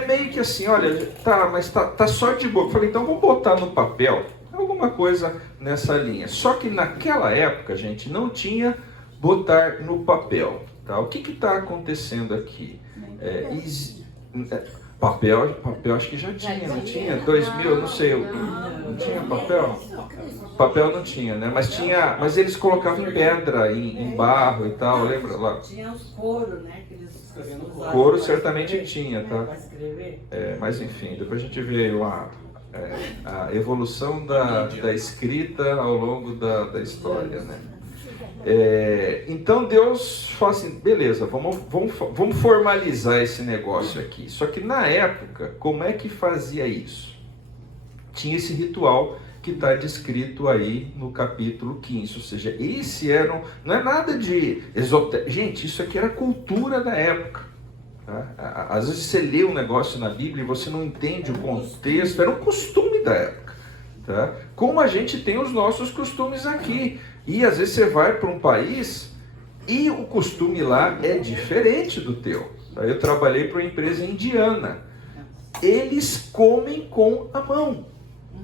meio que assim, olha, tá, mas tá só de boa. Eu falei, então vou botar no papel alguma coisa nessa linha. Só que naquela época, gente, não tinha botar no papel, tá? O que está acontecendo aqui? Papel acho que já tinha, não tinha? 2000, não sei, não tinha papel? Papel não tinha, né? Mas eles colocavam em pedra, em barro e tal, lembra lá? Tinha os coros, né? Couro certamente tinha, tá? Mas enfim, depois a gente vê a evolução da escrita ao longo da história, né? Então Deus fala assim, beleza, vamos formalizar esse negócio aqui. Só que na época, como é que fazia isso? Tinha esse ritual que está descrito aí no capítulo 15, ou seja, não é nada de esotérico. Gente, isso aqui era cultura da época. Tá? Às vezes você lê um negócio na Bíblia e você não entende o contexto, era um costume da época. Tá? Como a gente tem os nossos costumes aqui. E às vezes você vai para um país e o costume lá é diferente do teu. Eu trabalhei para uma empresa indiana. Eles comem com a mão.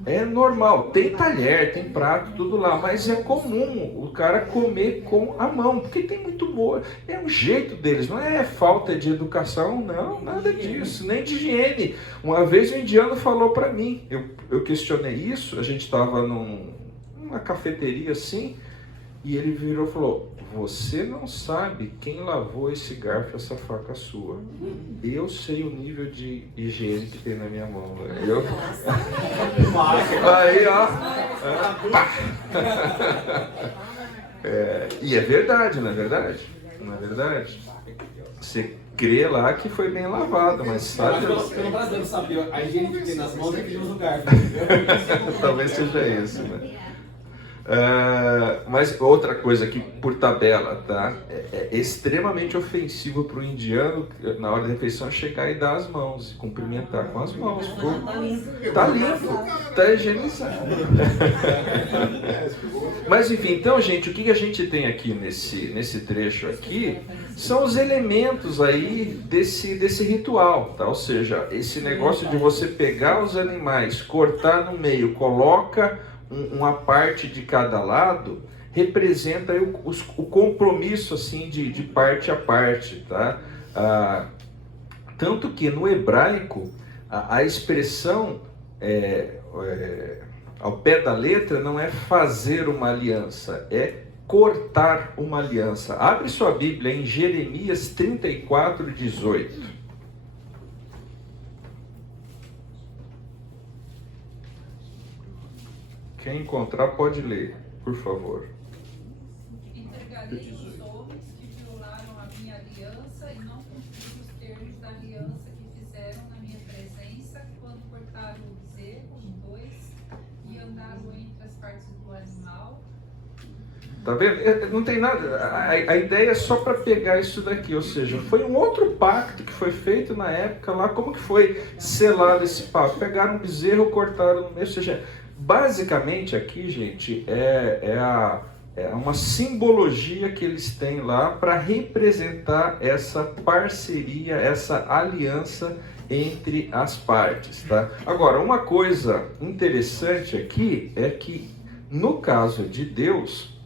É normal. Tem talher, tem prato, tudo lá. Mas é comum o cara comer com a mão. Porque tem muito boa. É um jeito deles. Não é falta de educação, não. Nada disso. Nem de higiene. Uma vez um indiano falou para mim. Eu questionei isso. A gente estava numa cafeteria assim. E ele virou e falou, você não sabe quem lavou esse garfo, essa faca sua. Eu sei o nível de higiene que tem na minha mão. Aí, ó. E é verdade, não é verdade? Não é verdade? Você crê lá que foi bem lavado, mas sabe... Pelo brasileiro saber a higiene que tem nas mãos é que usa o garfo. Talvez seja isso, né? Mas outra coisa que por tabela, tá? É extremamente ofensivo para o indiano na hora da refeição chegar e dar as mãos, cumprimentar com as mãos. Tá limpo, tá higienizado. Mas enfim, então gente, o que a gente tem aqui nesse trecho aqui são os elementos aí desse ritual, tá? Ou seja, esse negócio de você pegar os animais, cortar no meio, coloca uma parte de cada lado, representa aí o compromisso assim de parte a parte, tá? Tanto que no hebraico a expressão ao pé da letra não é fazer uma aliança, é cortar uma aliança. Abre sua Bíblia em Jeremias 34, 18. Quem encontrar pode ler, por favor. Entregarei os homens que violaram a minha aliança e não cumpriram os termos da aliança que fizeram na minha presença, quando cortaram o bezerro em dois e andaram entre as partes do animal. Tá vendo? Não tem nada. A ideia é só para pegar isso daqui, ou seja, foi um outro pacto que foi feito na época lá. Como que foi selado esse pacto? Pegaram um bezerro, cortaram no meio, ou seja, basicamente aqui, gente, é uma simbologia que eles têm lá para representar essa parceria, essa aliança entre as partes, tá? Agora, uma coisa interessante aqui é que, no caso de Deus,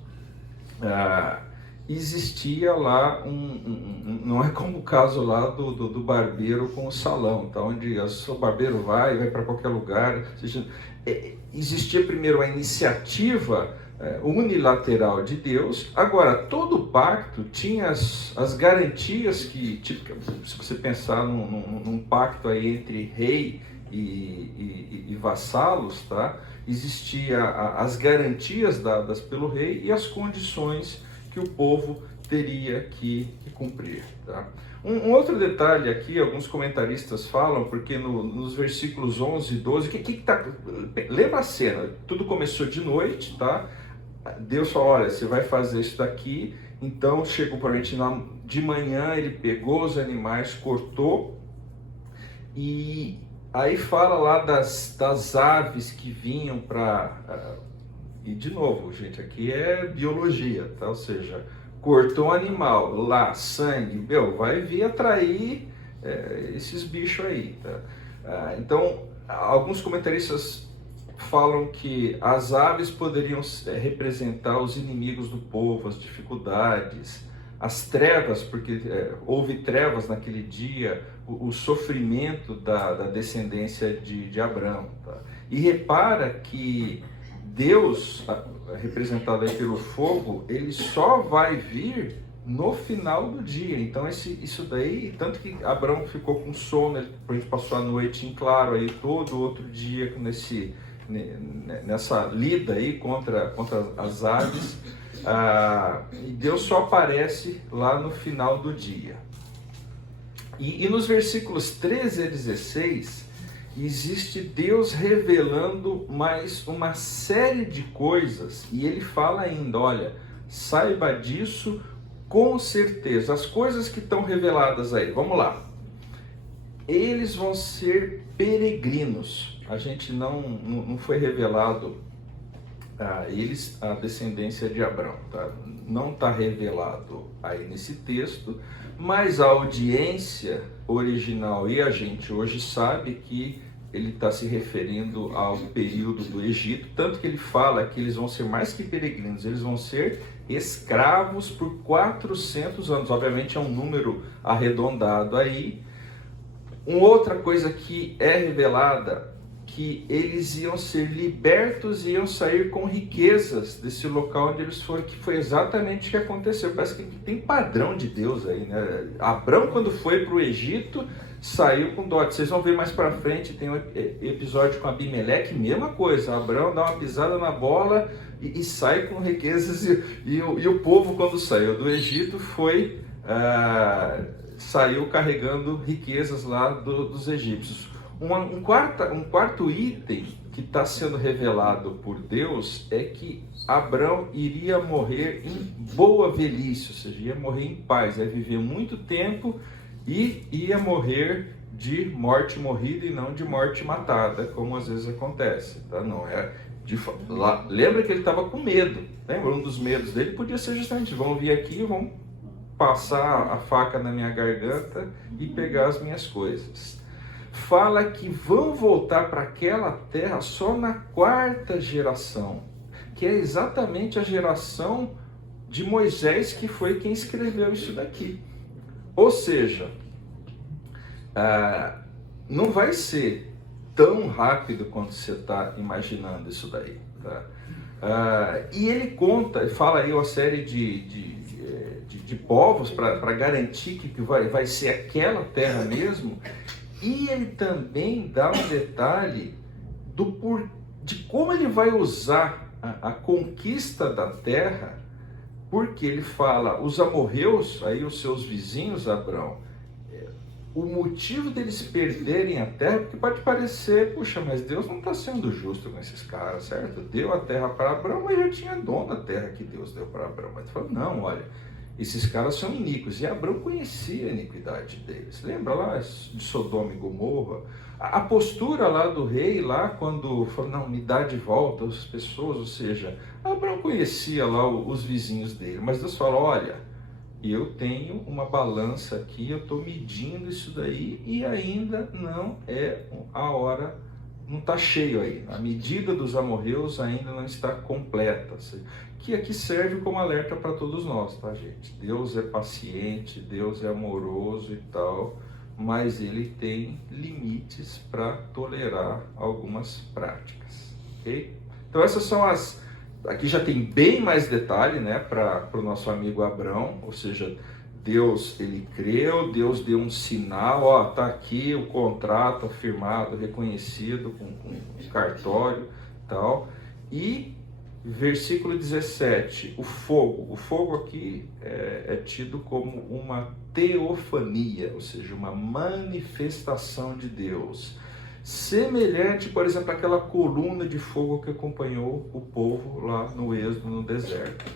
existia lá não é como o caso lá do barbeiro com o salão, tá? Onde o barbeiro vai para qualquer lugar. Existia primeiro a iniciativa unilateral de Deus. Agora, todo pacto tinha as garantias que, tipo, se você pensar num pacto aí entre rei e vassalos, tá? Existia as garantias dadas pelo rei e as condições que o povo teria que cumprir. Tá? Um outro detalhe aqui, alguns comentaristas falam, porque nos versículos 11 e 12, lembra a cena, tudo começou de noite, tá? Deus falou, olha, você vai fazer isso daqui, então chegou para a gente de manhã, ele pegou os animais, cortou, e aí fala lá das aves que vinham para... E de novo, gente, aqui é biologia, tá? Ou seja, cortou um animal, lá, sangue, vai vir atrair esses bichos aí, tá? Então, alguns comentaristas falam que as aves poderiam representar os inimigos do povo, as dificuldades, as trevas, porque houve trevas naquele dia, o sofrimento da descendência de Abraão, tá? E repara que Deus, representado aí pelo fogo, ele só vai vir no final do dia. Então isso daí, tanto que Abraão ficou com sono, a gente passou a noite em claro aí, todo outro dia nessa lida aí contra as aves, e Deus só aparece lá no final do dia. E nos versículos 13 a 16, existe Deus revelando mais uma série de coisas, e ele fala ainda, olha, saiba disso com certeza, as coisas que estão reveladas aí, vamos lá, eles vão ser peregrinos, a gente não foi revelado a eles a descendência de Abraão, tá? Não está revelado aí nesse texto, mas a audiência original e a gente hoje sabe que ele está se referindo ao período do Egito, tanto que ele fala que eles vão ser mais que peregrinos, eles vão ser escravos por 400 anos, obviamente é um número arredondado aí. Uma outra coisa que é revelada, que eles iam ser libertos e iam sair com riquezas desse local onde eles foram, que foi exatamente o que aconteceu. Parece que tem padrão de Deus aí, né? Abraão, quando foi para o Egito, saiu com dote. Vocês vão ver mais para frente, tem um episódio com Abimeleque, mesma coisa. Abraão dá uma pisada na bola e sai com riquezas. E o povo, quando saiu do Egito, saiu carregando riquezas lá dos egípcios. Um quarto item que está sendo revelado por Deus é que Abraão iria morrer em boa velhice, ou seja, ia morrer em paz, ia viver muito tempo e ia morrer de morte morrida e não de morte matada, como às vezes acontece, tá? Não é lembra que ele estava com medo, lembra? Um dos medos dele podia ser justamente, vão vir aqui, vão passar a faca na minha garganta e pegar as minhas coisas. Fala que vão voltar para aquela terra só na quarta geração, que é exatamente a geração de Moisés, que foi quem escreveu isso daqui. Ou seja, não vai ser tão rápido quanto você está imaginando isso daí. Tá? E ele fala aí uma série de povos para garantir que vai ser aquela terra mesmo. E ele também dá um detalhe de como ele vai usar a conquista da terra, porque ele fala, os amorreus, aí os seus vizinhos, Abraão, o motivo deles perderem a terra, porque pode parecer, puxa, mas Deus não está sendo justo com esses caras, certo? Deu a terra para Abraão, mas já tinha dono da terra que Deus deu para Abraão. Mas ele falou, não, olha, esses caras são iníquos, e Abraão conhecia a iniquidade deles. Lembra lá de Sodoma e Gomorra? A postura lá do rei, lá quando falou, não, me dá de volta as pessoas, ou seja, Abraão conhecia lá os vizinhos dele, mas Deus falou, olha, eu tenho uma balança aqui, eu estou medindo isso daí e ainda não é a hora, não está cheio aí, a medida dos amorreus ainda não está completa, que aqui serve como alerta para todos nós, tá, gente? Deus é paciente, Deus é amoroso e tal, mas ele tem limites para tolerar algumas práticas, ok? Então essas são aqui já tem bem mais detalhe, né, para o nosso amigo Abraão, ou seja, Deus, ele creu, Deus deu um sinal, ó, tá aqui o contrato firmado, reconhecido com cartório e tal, e versículo 17, o fogo. O fogo aqui é tido como uma teofania, ou seja, uma manifestação de Deus. Semelhante, por exemplo, àquela coluna de fogo que acompanhou o povo lá no Êxodo, no deserto.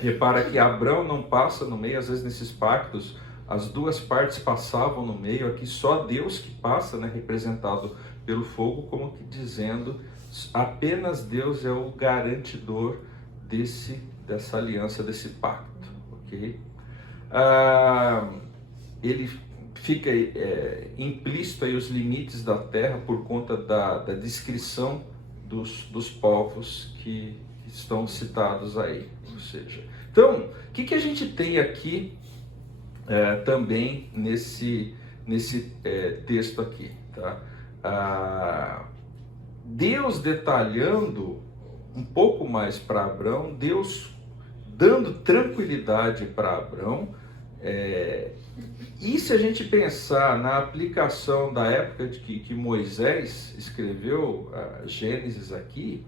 Repara que Abrão não passa no meio, às vezes nesses pactos, as duas partes passavam no meio, aqui só Deus que passa, né, representado pelo fogo, como que dizendo, apenas Deus é o garantidor dessa aliança, desse pacto, ok? Ele fica implícito aí os limites da terra por conta da descrição dos povos que estão citados aí, ou seja, então, o que a gente tem aqui também nesse texto aqui, tá? Deus detalhando um pouco mais para Abrão, Deus dando tranquilidade para Abrão, e se a gente pensar na aplicação da época de que Moisés escreveu Gênesis aqui,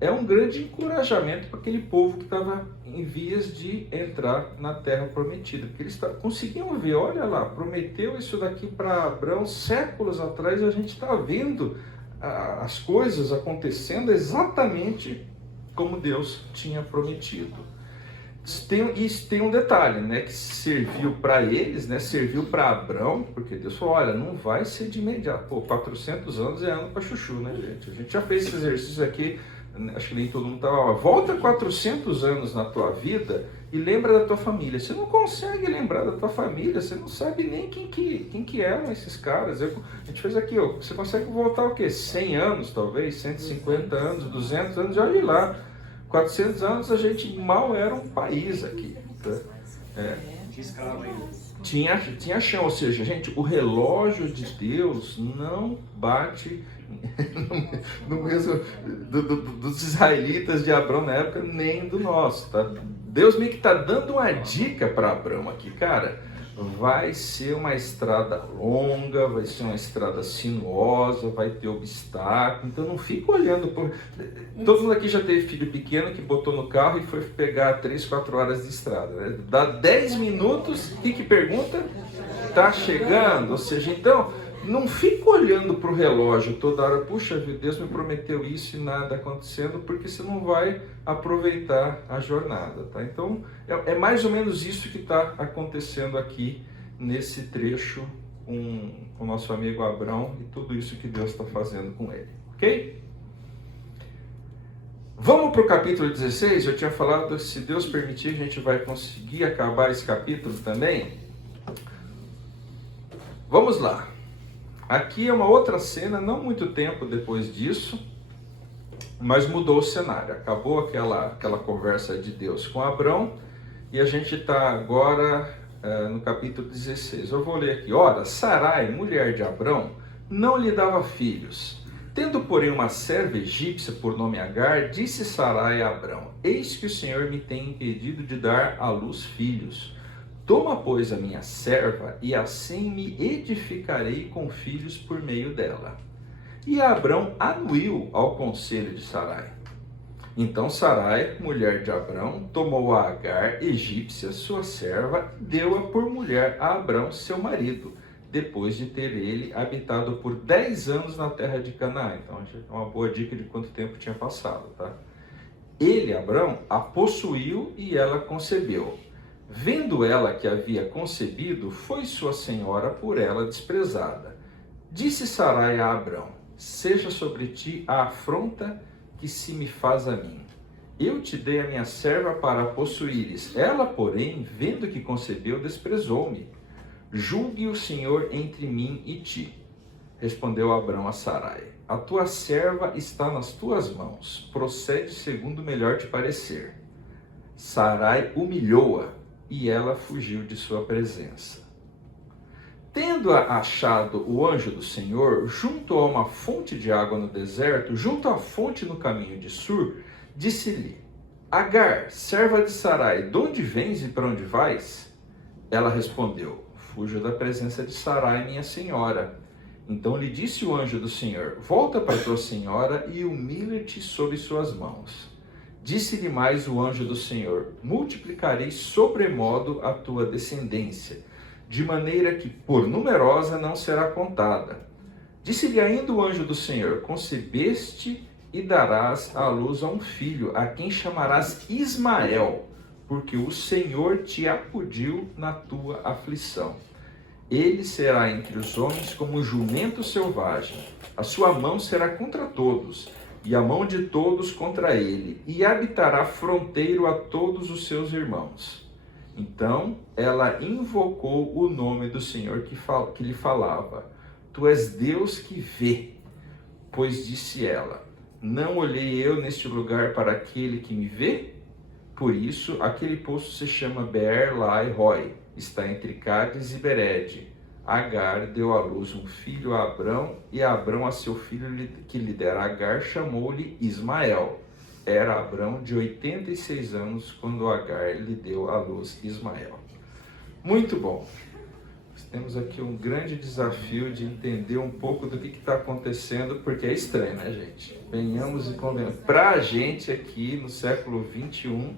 é um grande encorajamento para aquele povo que estava em vias de entrar na terra prometida, porque eles conseguiam ver, olha lá, prometeu isso daqui para Abrão séculos atrás, e a gente está vendo as coisas acontecendo exatamente como Deus tinha prometido. Tem um detalhe, né, que serviu para eles, né, serviu para Abrão, porque Deus falou, olha, não vai ser de imediato. Pô, 400 anos é ano para chuchu, né, gente? A gente já fez esse exercício aqui, acho que nem todo mundo estava lá. Volta 400 anos na tua vida e lembra da tua família. Você não consegue lembrar da tua família, você não sabe nem quem que eram esses caras. A gente fez aqui, ó, você consegue voltar o quê? 100 anos, talvez, 150 anos, 200 anos, já olha lá. 400 anos a gente mal era um país aqui. Tá? Tinha escravo ainda. Tinha chão, ou seja, gente, o relógio de Deus não bate no mesmo dos israelitas de Abrão na época, nem do nosso, tá? Deus meio que está dando uma dica para Abrão aqui, cara, vai ser uma estrada longa, vai ser uma estrada sinuosa, vai ter obstáculo, então não fica olhando todo mundo aqui já teve filho pequeno que botou no carro e foi pegar 3, 4 horas de estrada, né? Dá 10 minutos, o que pergunta? Tá chegando, ou seja, então não fica olhando para o relógio toda hora, puxa vida, Deus me prometeu isso e nada acontecendo, porque você não vai aproveitar a jornada, tá? Então, é mais ou menos isso que está acontecendo aqui nesse trecho com o nosso amigo Abrão e tudo isso que Deus está fazendo com ele, ok? Vamos para o capítulo 16, eu tinha falado, se Deus permitir, a gente vai conseguir acabar esse capítulo também. Vamos lá. Aqui é uma outra cena, não muito tempo depois disso, mas mudou o cenário. Acabou aquela conversa de Deus com Abrão e a gente está agora no capítulo 16. Eu vou ler aqui. Ora, Sarai, mulher de Abrão, não lhe dava filhos. Tendo, porém, uma serva egípcia por nome Agar, disse Sarai a Abrão, eis que o Senhor me tem impedido de dar à luz filhos. Toma, pois, a minha serva, e assim me edificarei com filhos por meio dela. E Abrão anuiu ao conselho de Sarai. Então Sarai, mulher de Abrão, tomou a Agar, egípcia, sua serva, e deu-a por mulher a Abrão, seu marido, depois de ter ele habitado por 10 anos na terra de Canaã. Então, é uma boa dica de quanto tempo tinha passado, tá? Ele, Abrão, a possuiu e ela concebeu. Vendo ela que havia concebido, foi sua senhora por ela desprezada. Disse Sarai a Abrão, seja sobre ti a afronta que se me faz a mim. Eu te dei a minha serva para possuíres. Ela, porém, vendo que concebeu, desprezou-me. Julgue o Senhor entre mim e ti. Respondeu Abrão a Sarai, a tua serva está nas tuas mãos. Procede segundo o melhor te parecer. Sarai humilhou-a, e ela fugiu de sua presença. Tendo-a achado o anjo do Senhor, junto a uma fonte de água no deserto, junto à fonte no caminho de Sur, disse-lhe, Agar, serva de Sarai, de onde vens e para onde vais? Ela respondeu, fujo da presença de Sarai, minha senhora. Então lhe disse o anjo do Senhor, volta para tua senhora e humilha-te sob suas mãos. Disse-lhe mais o anjo do Senhor: multiplicarei sobremodo a tua descendência, de maneira que por numerosa não será contada. Disse-lhe ainda o anjo do Senhor: concebeste e darás à luz a um filho, a quem chamarás Ismael, porque o Senhor te acudiu na tua aflição. Ele será entre os homens como um jumento selvagem. A sua mão será contra todos, e a mão de todos contra ele, e habitará fronteiro a todos os seus irmãos. Então ela invocou o nome do Senhor que lhe falava: Tu és Deus que vê. Pois disse ela: não olhei eu neste lugar para aquele que me vê? Por isso aquele poço se chama Beer-Lahai-Roi, está entre Cádiz e Bered. Agar deu à luz um filho a Abrão, e Abrão a seu filho que lhe dera Agar chamou-lhe Ismael. Era Abrão de 86 anos quando Agar lhe deu à luz Ismael. Muito bom. Nós temos aqui um grande desafio de entender um pouco do que está acontecendo, porque é estranho, né, gente? Venhamos e convenhamos. Para a gente aqui no século 21,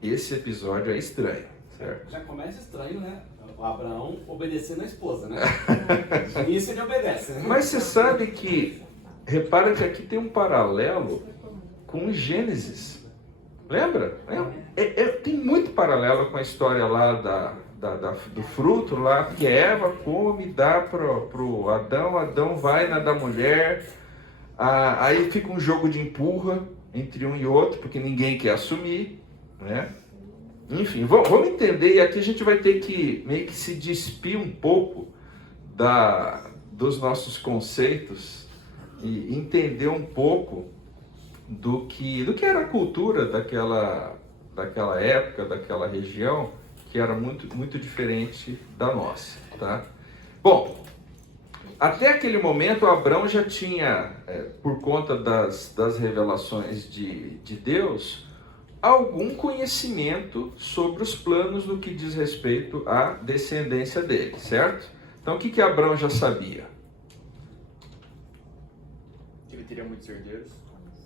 esse episódio é estranho, certo? Já começa estranho, né? O Abraão obedecendo a esposa, né? Isso ele obedece, né? Mas você sabe que, repara que aqui tem um paralelo com Gênesis. Lembra? Tem muito paralelo com a história lá do fruto lá, que Eva come e dá pro Adão. Adão vai na da mulher. Aí fica um jogo de empurra entre um e outro, porque ninguém quer assumir, né? Enfim, vamos entender, e aqui a gente vai ter que meio que se despir um pouco dos nossos conceitos e entender um pouco do que era a cultura daquela época, daquela região, que era muito, muito diferente da nossa, tá? Bom, até aquele momento Abrão já tinha, por conta das revelações de Deus, algum conhecimento sobre os planos no que diz respeito à descendência dele, certo? Então o que Abrão já sabia? Ele teria muitos herdeiros.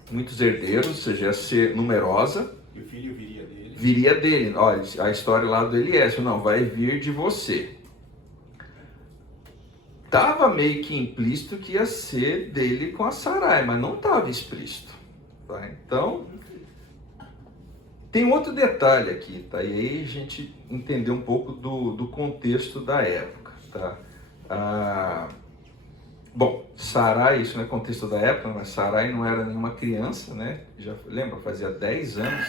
Muitos herdeiros, ou seja, ia ser numerosa. E o filho viria dele. Viria dele. Olha, a história lá do Eliézer, não, vai vir de você. Estava meio que implícito que ia ser dele com a Sarai, mas não estava explícito. Tá? Então, tem outro detalhe aqui, tá? E aí a gente entender um pouco do contexto da época, tá? Bom, Sarai, isso não é contexto da época, mas Sarai não era nenhuma criança, né? Já lembra, fazia 10 anos,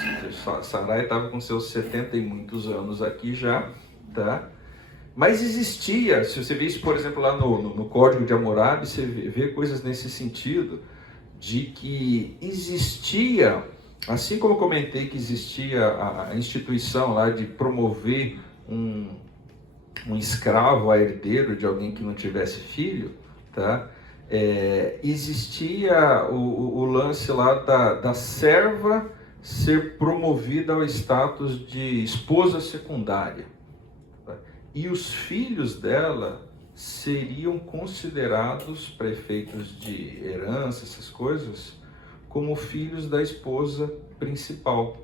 Sarai estava com seus 70 e muitos anos aqui já, tá? Mas existia, se você vê isso, por exemplo, lá no Código de Hammurabi, você vê coisas nesse sentido, de que existia, assim como eu comentei que existia a instituição lá de promover um escravo a herdeiro de alguém que não tivesse filho, tá? Existia o lance lá da serva ser promovida ao status de esposa secundária, tá? E os filhos dela seriam considerados, para efeitos de herança, essas coisas, como filhos da esposa principal.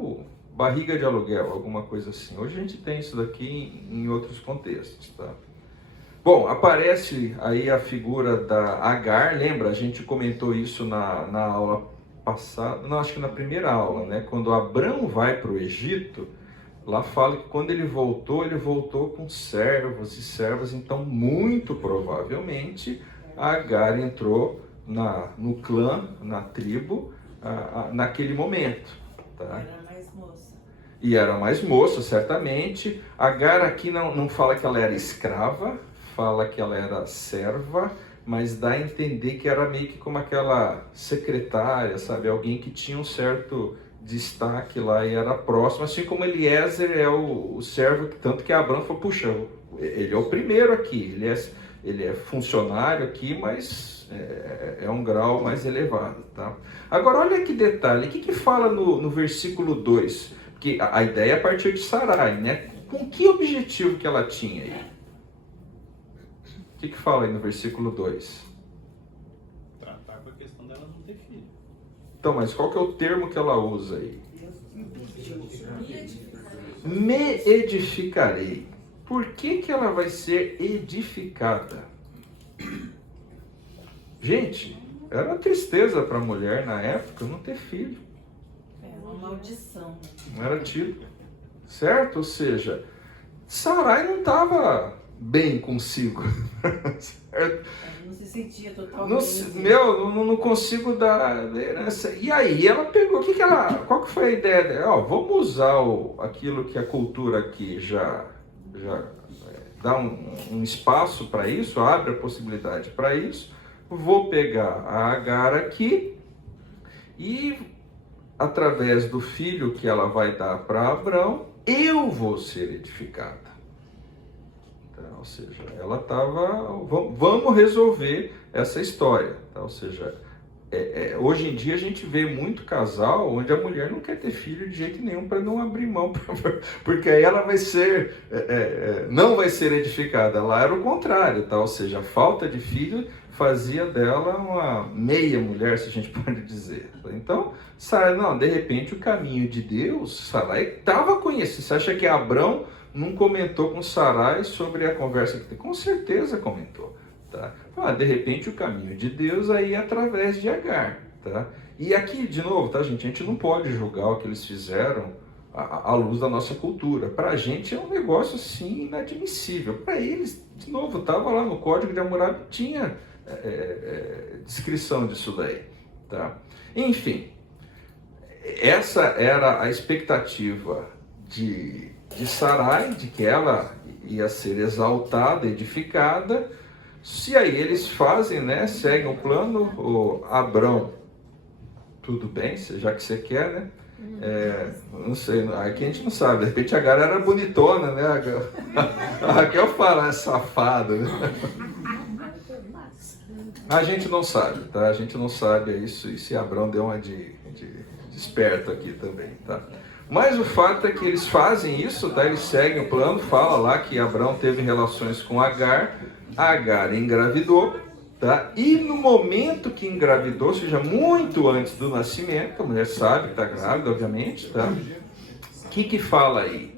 O barriga de aluguel, alguma coisa assim. Hoje a gente tem isso daqui em outros contextos, tá? Bom, aparece aí a figura da Agar, lembra? A gente comentou isso na aula passada, não, acho que na primeira aula, né? Quando Abrão vai para o Egito, lá fala que quando ele voltou com servos e servas, então muito provavelmente Agar entrou no clã, na tribo, naquele momento, tá? Era mais moça. E era mais moça, certamente. Agar aqui não fala que ela era escrava, fala que ela era serva, mas dá a entender que era meio que como aquela secretária, sabe? Alguém que tinha um certo destaque lá e era próximo, assim como Eliezer é o servo, tanto que Abrão falou, puxa, ele é o primeiro aqui, ele é funcionário aqui, mas é um grau mais elevado, tá? Agora olha que detalhe, o que fala no versículo 2? Porque a ideia é a partir de Sarai, né? Com que objetivo que ela tinha aí? O que fala aí no versículo 2? Tratar com a questão dela não ter filho. Então, mas qual que é o termo que ela usa aí? Me edificarei. Por que que ela vai ser edificada? Gente, era uma tristeza para a mulher na época não ter filho. É uma maldição. Não era tido. Certo? Ou seja, Sarai não estava bem consigo. Certo? Não se sentia totalmente. Não consigo dar herança. E aí ela pegou, qual que foi a ideia dela? Ó, vamos usar aquilo que a cultura aqui já dá um espaço para isso, abre a possibilidade para isso. Vou pegar a Agar aqui e, através do filho que ela vai dar para Abrão, eu vou ser edificada. Então, ou seja, ela estava... Vamos resolver essa história. Tá? Ou seja, hoje em dia a gente vê muito casal onde a mulher não quer ter filho de jeito nenhum para não abrir mão, porque aí ela vai ser... não vai ser edificada. Lá era o contrário, tá? Ou seja, a falta de filho fazia dela uma meia mulher, se a gente pode dizer. Então, Sarai, não, de repente o caminho de Deus, Sarai estava conhecido. Você acha que Abrão não comentou com Sarai sobre a conversa que teve? Com certeza comentou. Tá? De repente o caminho de Deus aí é através de Agar. Tá? E aqui, de novo, tá, gente? A gente não pode julgar o que eles fizeram à luz da nossa cultura. Para a gente é um negócio assim inadmissível. Para eles, de novo, estava lá no Código de Hammurabi, tinha descrição disso daí. Tá? Enfim, essa era a expectativa de Sarai, de que ela ia ser exaltada, edificada. Se aí eles fazem, né, seguem o plano, o Abrão, tudo bem, já que você quer, né? Não sei, aqui a gente não sabe, de repente a galera era bonitona, né? A Raquel fala, é safada, né? A gente não sabe, tá? A gente não sabe isso, e se Abrão deu uma de esperto aqui também, tá? Mas o fato é que eles fazem isso, tá? Eles seguem o plano, fala lá que Abrão teve relações com Agar, Agar engravidou, tá? E no momento que engravidou, ou seja, muito antes do nascimento, a mulher sabe que está grávida, obviamente, tá? O que fala aí?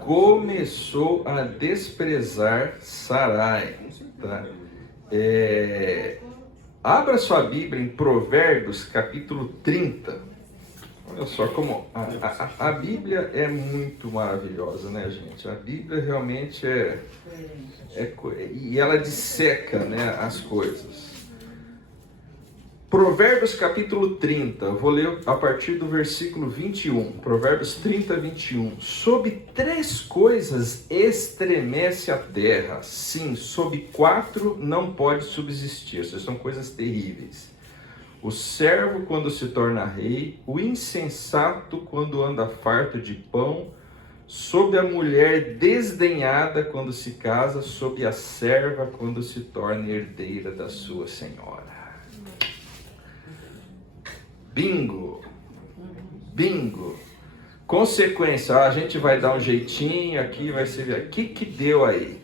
Começou a desprezar Sarai, tá? Abra sua Bíblia em Provérbios, capítulo 30. Olha só como a Bíblia é muito maravilhosa, né, gente? A Bíblia realmente e ela disseca, né, as coisas. Provérbios capítulo 30, eu vou ler a partir do versículo 21. Provérbios 30, 21. Sob 3 coisas estremece a terra, sim, sob 4 não pode subsistir. Essas são coisas terríveis. O servo quando se torna rei, o insensato quando anda farto de pão, sob a mulher desdenhada quando se casa, sob a serva quando se torna herdeira da sua senhora. Bingo! Bingo! Consequência, a gente vai dar um jeitinho aqui, vai ser... O que deu aí?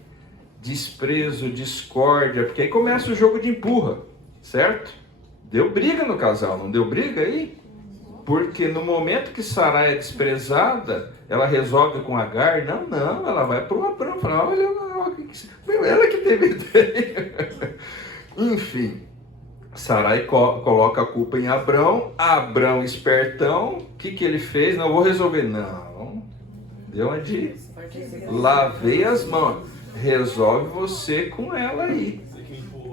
Desprezo, discórdia, porque aí começa o jogo de empurra, certo? Deu briga no casal, não deu briga aí? Porque no momento que Sarai é desprezada, ela resolve com Agar, não, ela vai para o Abrão, fala, olha lá, ela que teve ideia. Enfim, Sarai coloca a culpa em Abrão, Abrão espertão, o que ele fez? Não, eu vou resolver. Não, deu uma de lavei as mãos, resolve você com ela aí.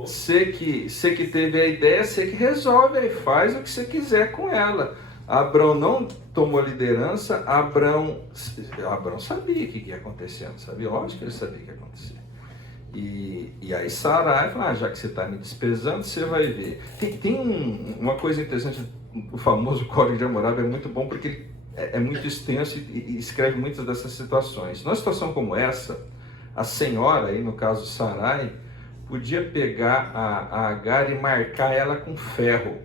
Você que teve a ideia, você que resolve, aí faz o que você quiser com ela. Abrão não tomou liderança, Abrão sabia o que ia acontecer, não sabia? Lógico que ele sabia o que ia acontecer. E aí Sarai fala, já que você está me desprezando, você vai ver. Tem uma coisa interessante, o famoso Código de Hammurabi é muito bom porque é muito extenso e escreve muitas dessas situações. Numa situação como essa, a senhora, aí no caso Sarai, podia pegar a Agar e marcar ela com ferro,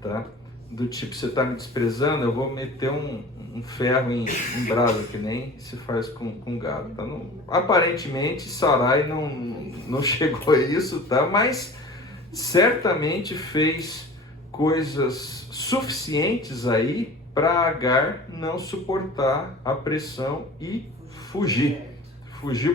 tá? Do tipo, você está me desprezando, eu vou meter um ferro em brasa, que nem se faz com gado. Tá? Não, aparentemente, Sarai não chegou a isso, tá? Mas certamente fez coisas suficientes aí para Agar não suportar a pressão e fugir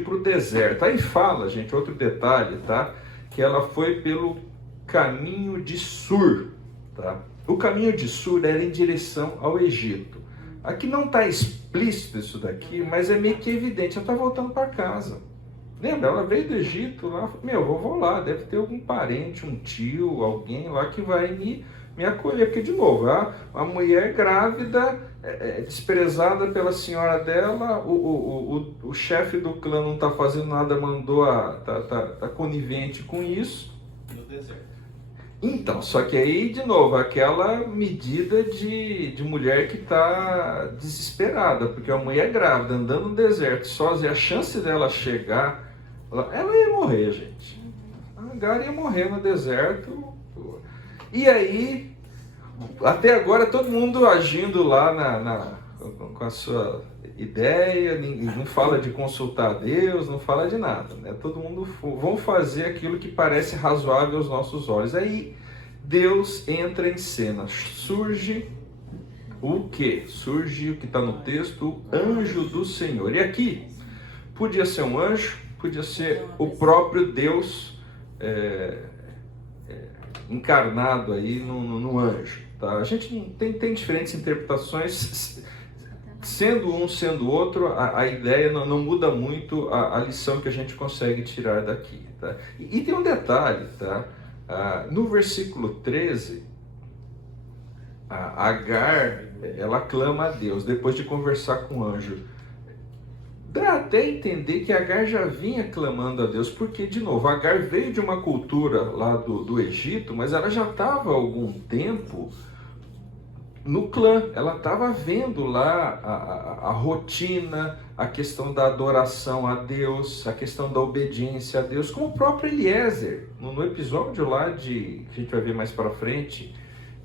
para o deserto. Aí fala, gente, outro detalhe, tá? Que ela foi pelo caminho de Sur, tá? O caminho de Sur era em direção ao Egito. Aqui não está explícito isso daqui, mas é meio que evidente. Ela está voltando para casa. Lembra? Ela veio do Egito lá, vou lá, deve ter algum parente, um tio, alguém lá que vai me acolher. Porque, de novo, a mulher grávida, desprezada pela senhora dela, o chefe do clã não está fazendo nada, tá conivente com isso. No deserto. Então, só que aí, de novo, aquela medida de mulher que está desesperada, porque a mulher grávida, andando no deserto, sozinha, a chance dela chegar, ela ia morrer, gente. A Agar ia morrer no deserto. E aí, até agora, todo mundo agindo lá com a sua ideia, não fala de consultar a Deus, não fala de nada, né? Todo mundo vão fazer aquilo que parece razoável aos nossos olhos. Aí Deus entra em cena. Surge o quê? Surge o que está no texto, o anjo do Senhor. E aqui, podia ser um anjo, podia ser o próprio Deus encarnado aí no anjo. Tá? A gente tem diferentes interpretações. Sendo um, sendo outro, a ideia não muda muito a lição que a gente consegue tirar daqui. Tá? E tem um detalhe, tá? No versículo 13, a Agar, ela clama a Deus, depois de conversar com o anjo. Dá até entender que Agar já vinha clamando a Deus, porque, de novo, Agar veio de uma cultura lá do Egito, mas ela já estava há algum tempo no clã. Ela estava vendo lá a rotina, a questão da adoração a Deus, a questão da obediência a Deus, como o próprio Eliezer, no episódio lá que a gente vai ver mais para frente,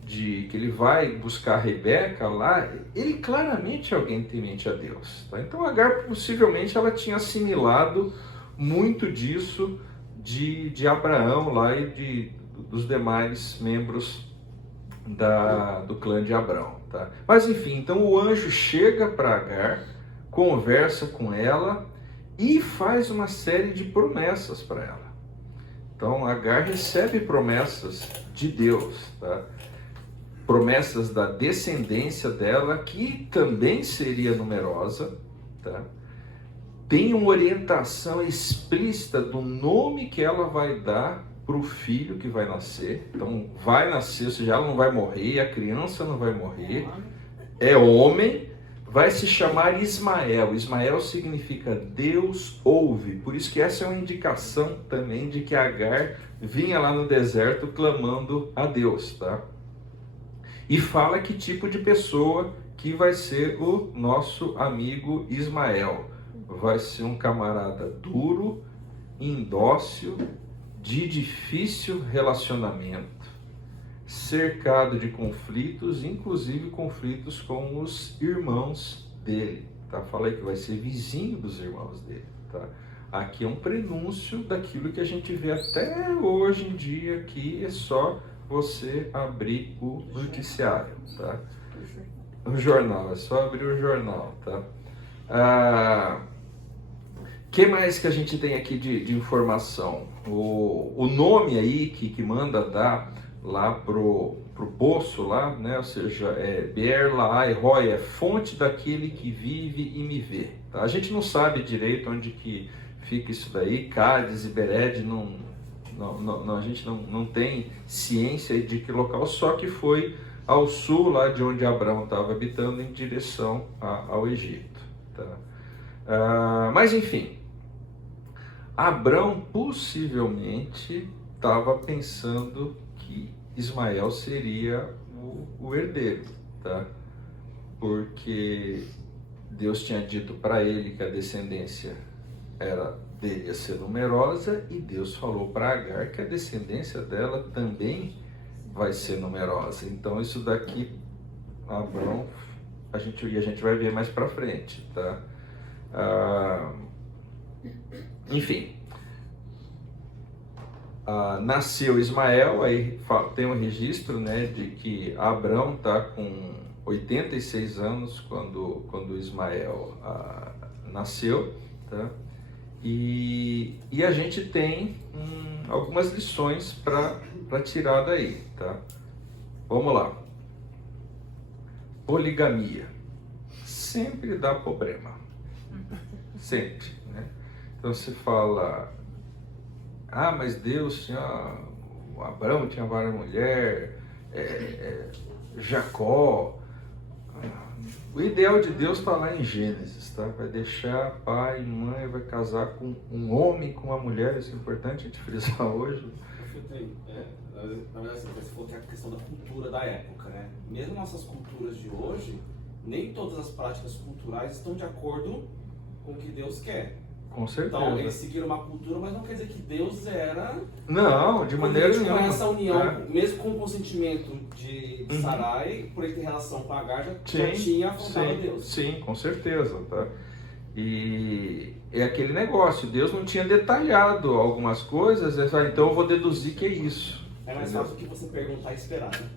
que ele vai buscar a Rebeca lá, ele claramente é alguém temente a Deus. Tá? Então Agar possivelmente ela tinha assimilado muito disso de Abraão lá e dos demais membros do clã de Abrão, tá? Mas enfim, então o anjo chega para Agar, conversa com ela e faz uma série de promessas para ela. Então Agar recebe promessas de Deus, tá? Promessas da descendência dela, que também seria numerosa, tá? Tem uma orientação explícita do nome que ela vai dar para o filho que vai nascer. Então vai nascer, ou seja, ela não vai morrer, a criança não vai morrer, é homem, vai se chamar Ismael. Ismael significa Deus ouve, por isso que essa é uma indicação também de que Agar vinha lá no deserto clamando a Deus, tá? E fala que tipo de pessoa que vai ser o nosso amigo Ismael. Vai ser um camarada duro, indócil, de difícil relacionamento, cercado de conflitos, inclusive conflitos com os irmãos dele. Tá? Falei que vai ser vizinho dos irmãos dele. Tá? Aqui é um prenúncio daquilo que a gente vê até hoje em dia, que é só você abrir o noticiário, tá? O jornal, é só abrir o jornal, tá? Que mais que a gente tem aqui de informação? O nome aí que manda dar lá pro poço lá, né? Ou seja, Beer Lahai Roi, é fonte daquele que vive e me vê. Tá? A gente não sabe direito onde que fica isso daí, Cádiz e Bered, a gente não tem ciência de que local, só que foi ao sul, lá de onde Abraão estava habitando, em direção ao Egito. Tá? Mas enfim, Abraão possivelmente estava pensando que Ismael seria o herdeiro, tá? Porque Deus tinha dito para ele que a descendência dele ia ser numerosa, e Deus falou para Agar que a descendência dela também vai ser numerosa. Então isso daqui, Abraão, a gente vai ver mais para frente, tá? Enfim, nasceu Ismael, aí tem um registro, né, de que Abrão está com 86 anos quando Ismael nasceu, tá? E a gente tem algumas lições para tirar daí, tá? Vamos lá. Poligamia sempre dá problema, sempre, né? Então se fala, mas Deus tinha, Abraão tinha várias mulheres, Jacó. O ideal de Deus está lá em Gênesis, tá? Vai deixar pai e mãe, vai casar com um homem, com uma mulher, isso é importante a gente frisar hoje. Na verdade, você falou que é a questão da cultura da época, né? Mesmo nossas culturas de hoje, nem todas as práticas culturais estão de acordo com o que Deus quer. Com certeza. Então, eles seguiram uma cultura, mas não quer dizer que Deus era... Não, de maneira nenhuma. Essa união, mesmo com o consentimento de Sarai, por ele ter relação com Agar, já tinha a vontade de Deus. Sim, com certeza, tá? E é aquele negócio, Deus não tinha detalhado algumas coisas, então eu vou deduzir que é isso. É mais fácil do que você perguntar e esperar, né?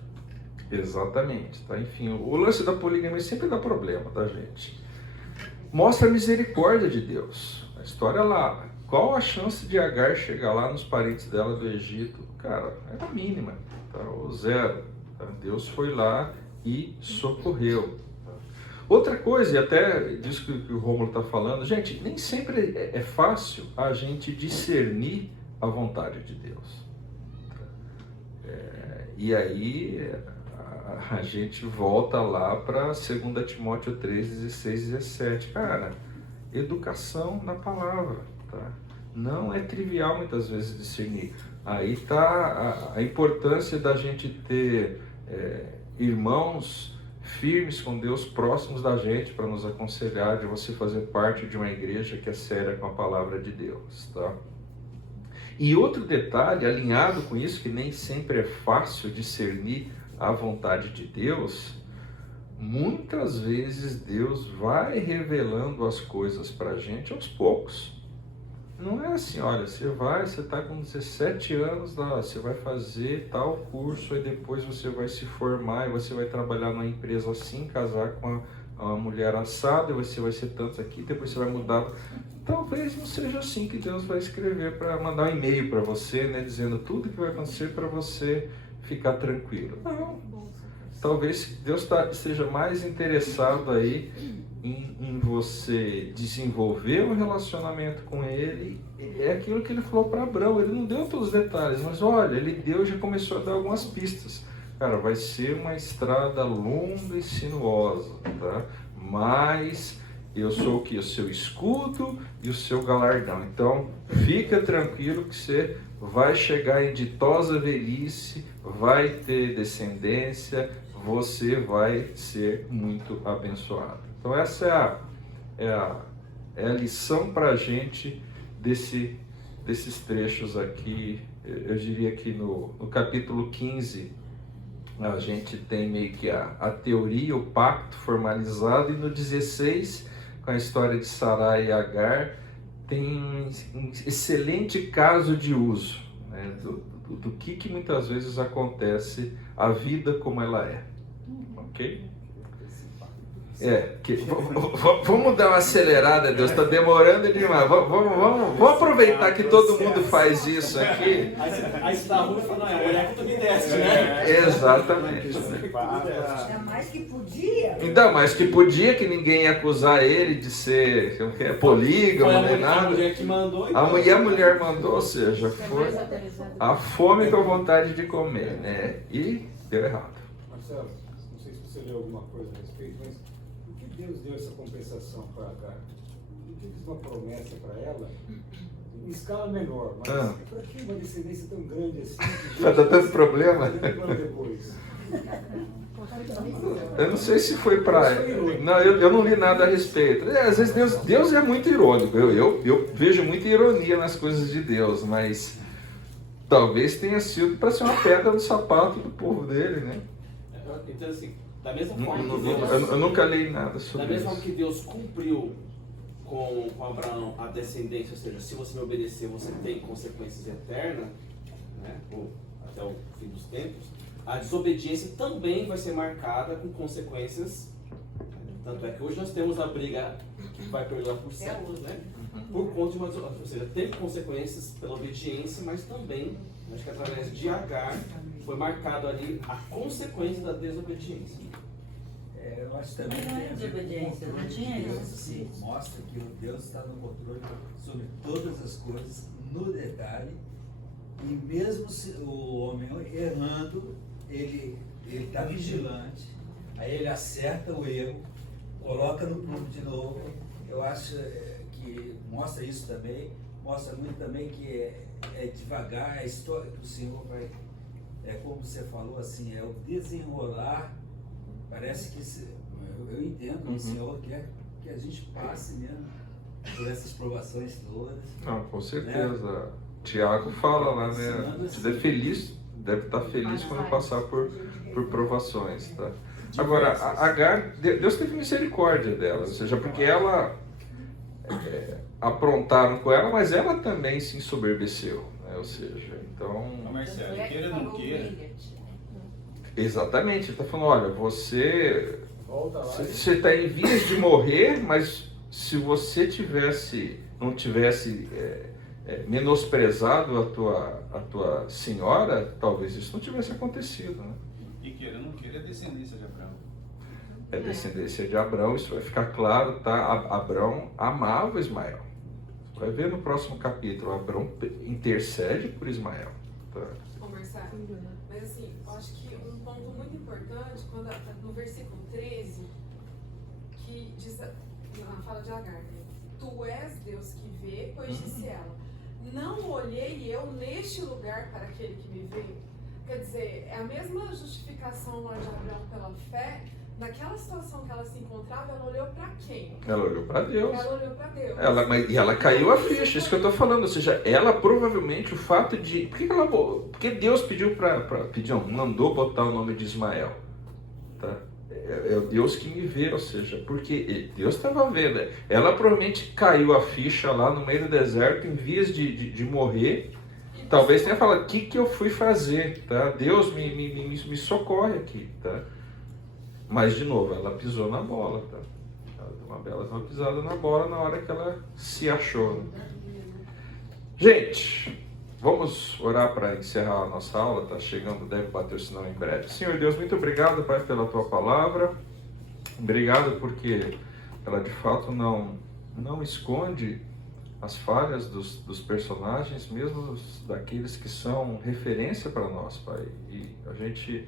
Exatamente, tá? Enfim, o lance da poligamia sempre dá problema, tá, gente? Mostra a misericórdia de Deus. A história lá, qual a chance de Agar chegar lá nos parentes dela do Egito? Cara, era mínima, tá? Ou zero. Tá? Deus foi lá e socorreu. Tá? Outra coisa, e até disso que o Rômulo está falando, gente, nem sempre é fácil a gente discernir a vontade de Deus. E aí a gente volta lá para 2 Timóteo 3, 16 e 17. Cara, educação na palavra, tá? Não é trivial muitas vezes discernir. Aí está a importância da gente ter irmãos firmes com Deus, próximos da gente, para nos aconselhar, de você fazer parte de uma igreja que é séria com a palavra de Deus, tá? E outro detalhe, alinhado com isso, que nem sempre é fácil discernir a vontade de Deus, muitas vezes Deus vai revelando as coisas para a gente aos poucos. Não é assim, olha, você está com 17 anos, você vai fazer tal curso, e depois você vai se formar, e você vai trabalhar numa empresa assim, casar com uma mulher assada, e você vai ser tanto aqui, depois você vai mudar. Talvez não seja assim que Deus vai escrever, para mandar um e-mail para você, né, dizendo tudo que vai acontecer para você ficar tranquilo. Não. Talvez Deus esteja mais interessado aí em você desenvolver um relacionamento com Ele. É aquilo que Ele falou para Abraão. Ele não deu todos os detalhes, mas olha, Ele deu, já começou a dar algumas pistas. Cara, vai ser uma estrada longa e sinuosa, tá? Mas eu sou o que? O seu escudo e o seu galardão. Então, fica tranquilo que você vai chegar em ditosa velhice, vai ter descendência, você vai ser muito abençoado. Então, essa é a lição para a gente desses trechos aqui. Eu diria que no capítulo 15, a gente tem meio que a teoria, o pacto formalizado, e no 16, com a história de Sarai e Agar, tem um excelente caso de uso, né, do que muitas vezes acontece a vida como ela é. Ok? Vamos dar uma acelerada, Deus, está demorando demais. Vamos aproveitar que todo mundo faz isso aqui. Aí você dá ruim e fala, não, é a mulher que tu me deste, né? Exatamente. Ainda mais que podia. Ainda mais que podia, que ninguém ia acusar ele de ser polígamo, nem nada. A mulher que mandou. A mulher mandou, ou seja, foi a fome com a vontade de comer, né? E deu errado. Marcelo, não sei se você leu alguma coisa a respeito, mas por que Deus deu essa compensação para Agar? Ele fez uma promessa para ela em escala menor, mas para que uma descendência tão grande assim? Vai dar tanto problema? Depois. Eu não sei se foi para... Não, eu não li nada a respeito. Às vezes Deus é muito irônico. Eu vejo muita ironia nas coisas de Deus, mas talvez tenha sido para ser uma pedra no sapato do povo dele, né? Então, assim, da mesma forma que Deus... Eu nunca li nada sobre isso. Da mesma forma que Deus cumpriu com Abraão a descendência, ou seja, se você me obedecer, você tem consequências eternas. até o fim dos tempos, a desobediência também vai ser marcada com consequências. Tanto é que hoje nós temos a briga que vai perdurar por séculos, né? Por conta de uma desobediência. Ou seja, teve consequências pela obediência, mas também, acho que através de Agar, foi marcado ali a consequência da desobediência. Eu acho também Não é desobediência, não tinha Deus, isso. assim, mostra que o Deus está no controle sobre todas as coisas, no detalhe, e mesmo se o homem errando, ele está vigilante, aí ele acerta o erro, coloca no prumo de novo. Eu acho que mostra isso também, mostra muito também que é devagar, a história que o Senhor vai, como você falou assim, é o desenrolar. Parece que eu entendo, o Senhor quer que a gente passe mesmo por essas provações todas. Não, com certeza. Né? Tiago fala lá, né? Deve estar feliz quando passar por provações, tá? Agora, a Agar, Deus teve misericórdia dela, ou seja, porque ela aprontaram com ela, mas ela também se ensoberbeceu, né? Ou seja, então... Marcelo, queira ou não queira. Exatamente, ele está falando, olha, você Volta lá. está em vias de morrer, mas se você não tivesse menosprezado a tua senhora, talvez isso não tivesse acontecido, né? E queira ou não queira, é descendência de Abraão. É descendência de Abrão, isso vai ficar claro, tá? Abrão amava Ismael. Você vai ver no próximo capítulo, Abrão intercede por Ismael. Tá? Ô Marcelo, mas assim, eu acho que um ponto muito importante, quando no versículo 13, que diz, fala de Agar, né? Tu és Deus que vê, pois disse ela, não olhei eu neste lugar para aquele que me vê. Quer dizer, é a mesma justificação lá de Abraão pela fé. Naquela situação que ela se encontrava, ela olhou para quem? Ela olhou para Deus. Ela olhou para Deus. E ela caiu a ficha, isso que eu estou falando. Ou seja, ela provavelmente, o fato de... Porque Deus mandou botar o nome de Ismael. Tá? É Deus que me vê, ou seja, porque Deus estava vendo. Ela provavelmente caiu a ficha lá no meio do deserto, em vias de morrer. Talvez tenha falado, o que eu fui fazer? Tá? Deus me socorre aqui. Tá? Mas, de novo, ela pisou na bola, tá? Ela deu uma bela pisada na bola na hora que ela se achou. Né? Gente, vamos orar para encerrar a nossa aula, tá chegando, deve bater o sinal em breve. Senhor Deus, muito obrigado, Pai, pela Tua palavra. Obrigado porque ela, de fato, não esconde as falhas dos personagens, mesmo daqueles que são referência para nós, Pai. E a gente...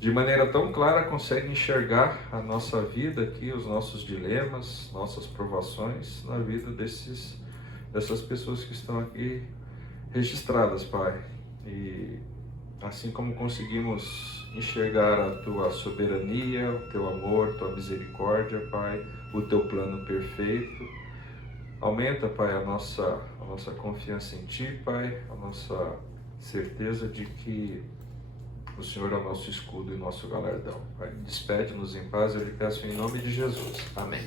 de maneira tão clara consegue enxergar a nossa vida aqui, os nossos dilemas, nossas provações na vida dessas pessoas que estão aqui registradas, Pai. E assim como conseguimos enxergar a Tua soberania, o Teu amor, Tua misericórdia, Pai, o Teu plano perfeito, aumenta, Pai, a nossa confiança em Ti, Pai, a nossa certeza de que o Senhor é o nosso escudo e nosso galardão. Pai, despede-nos em paz, eu lhe peço em nome de Jesus. Amém.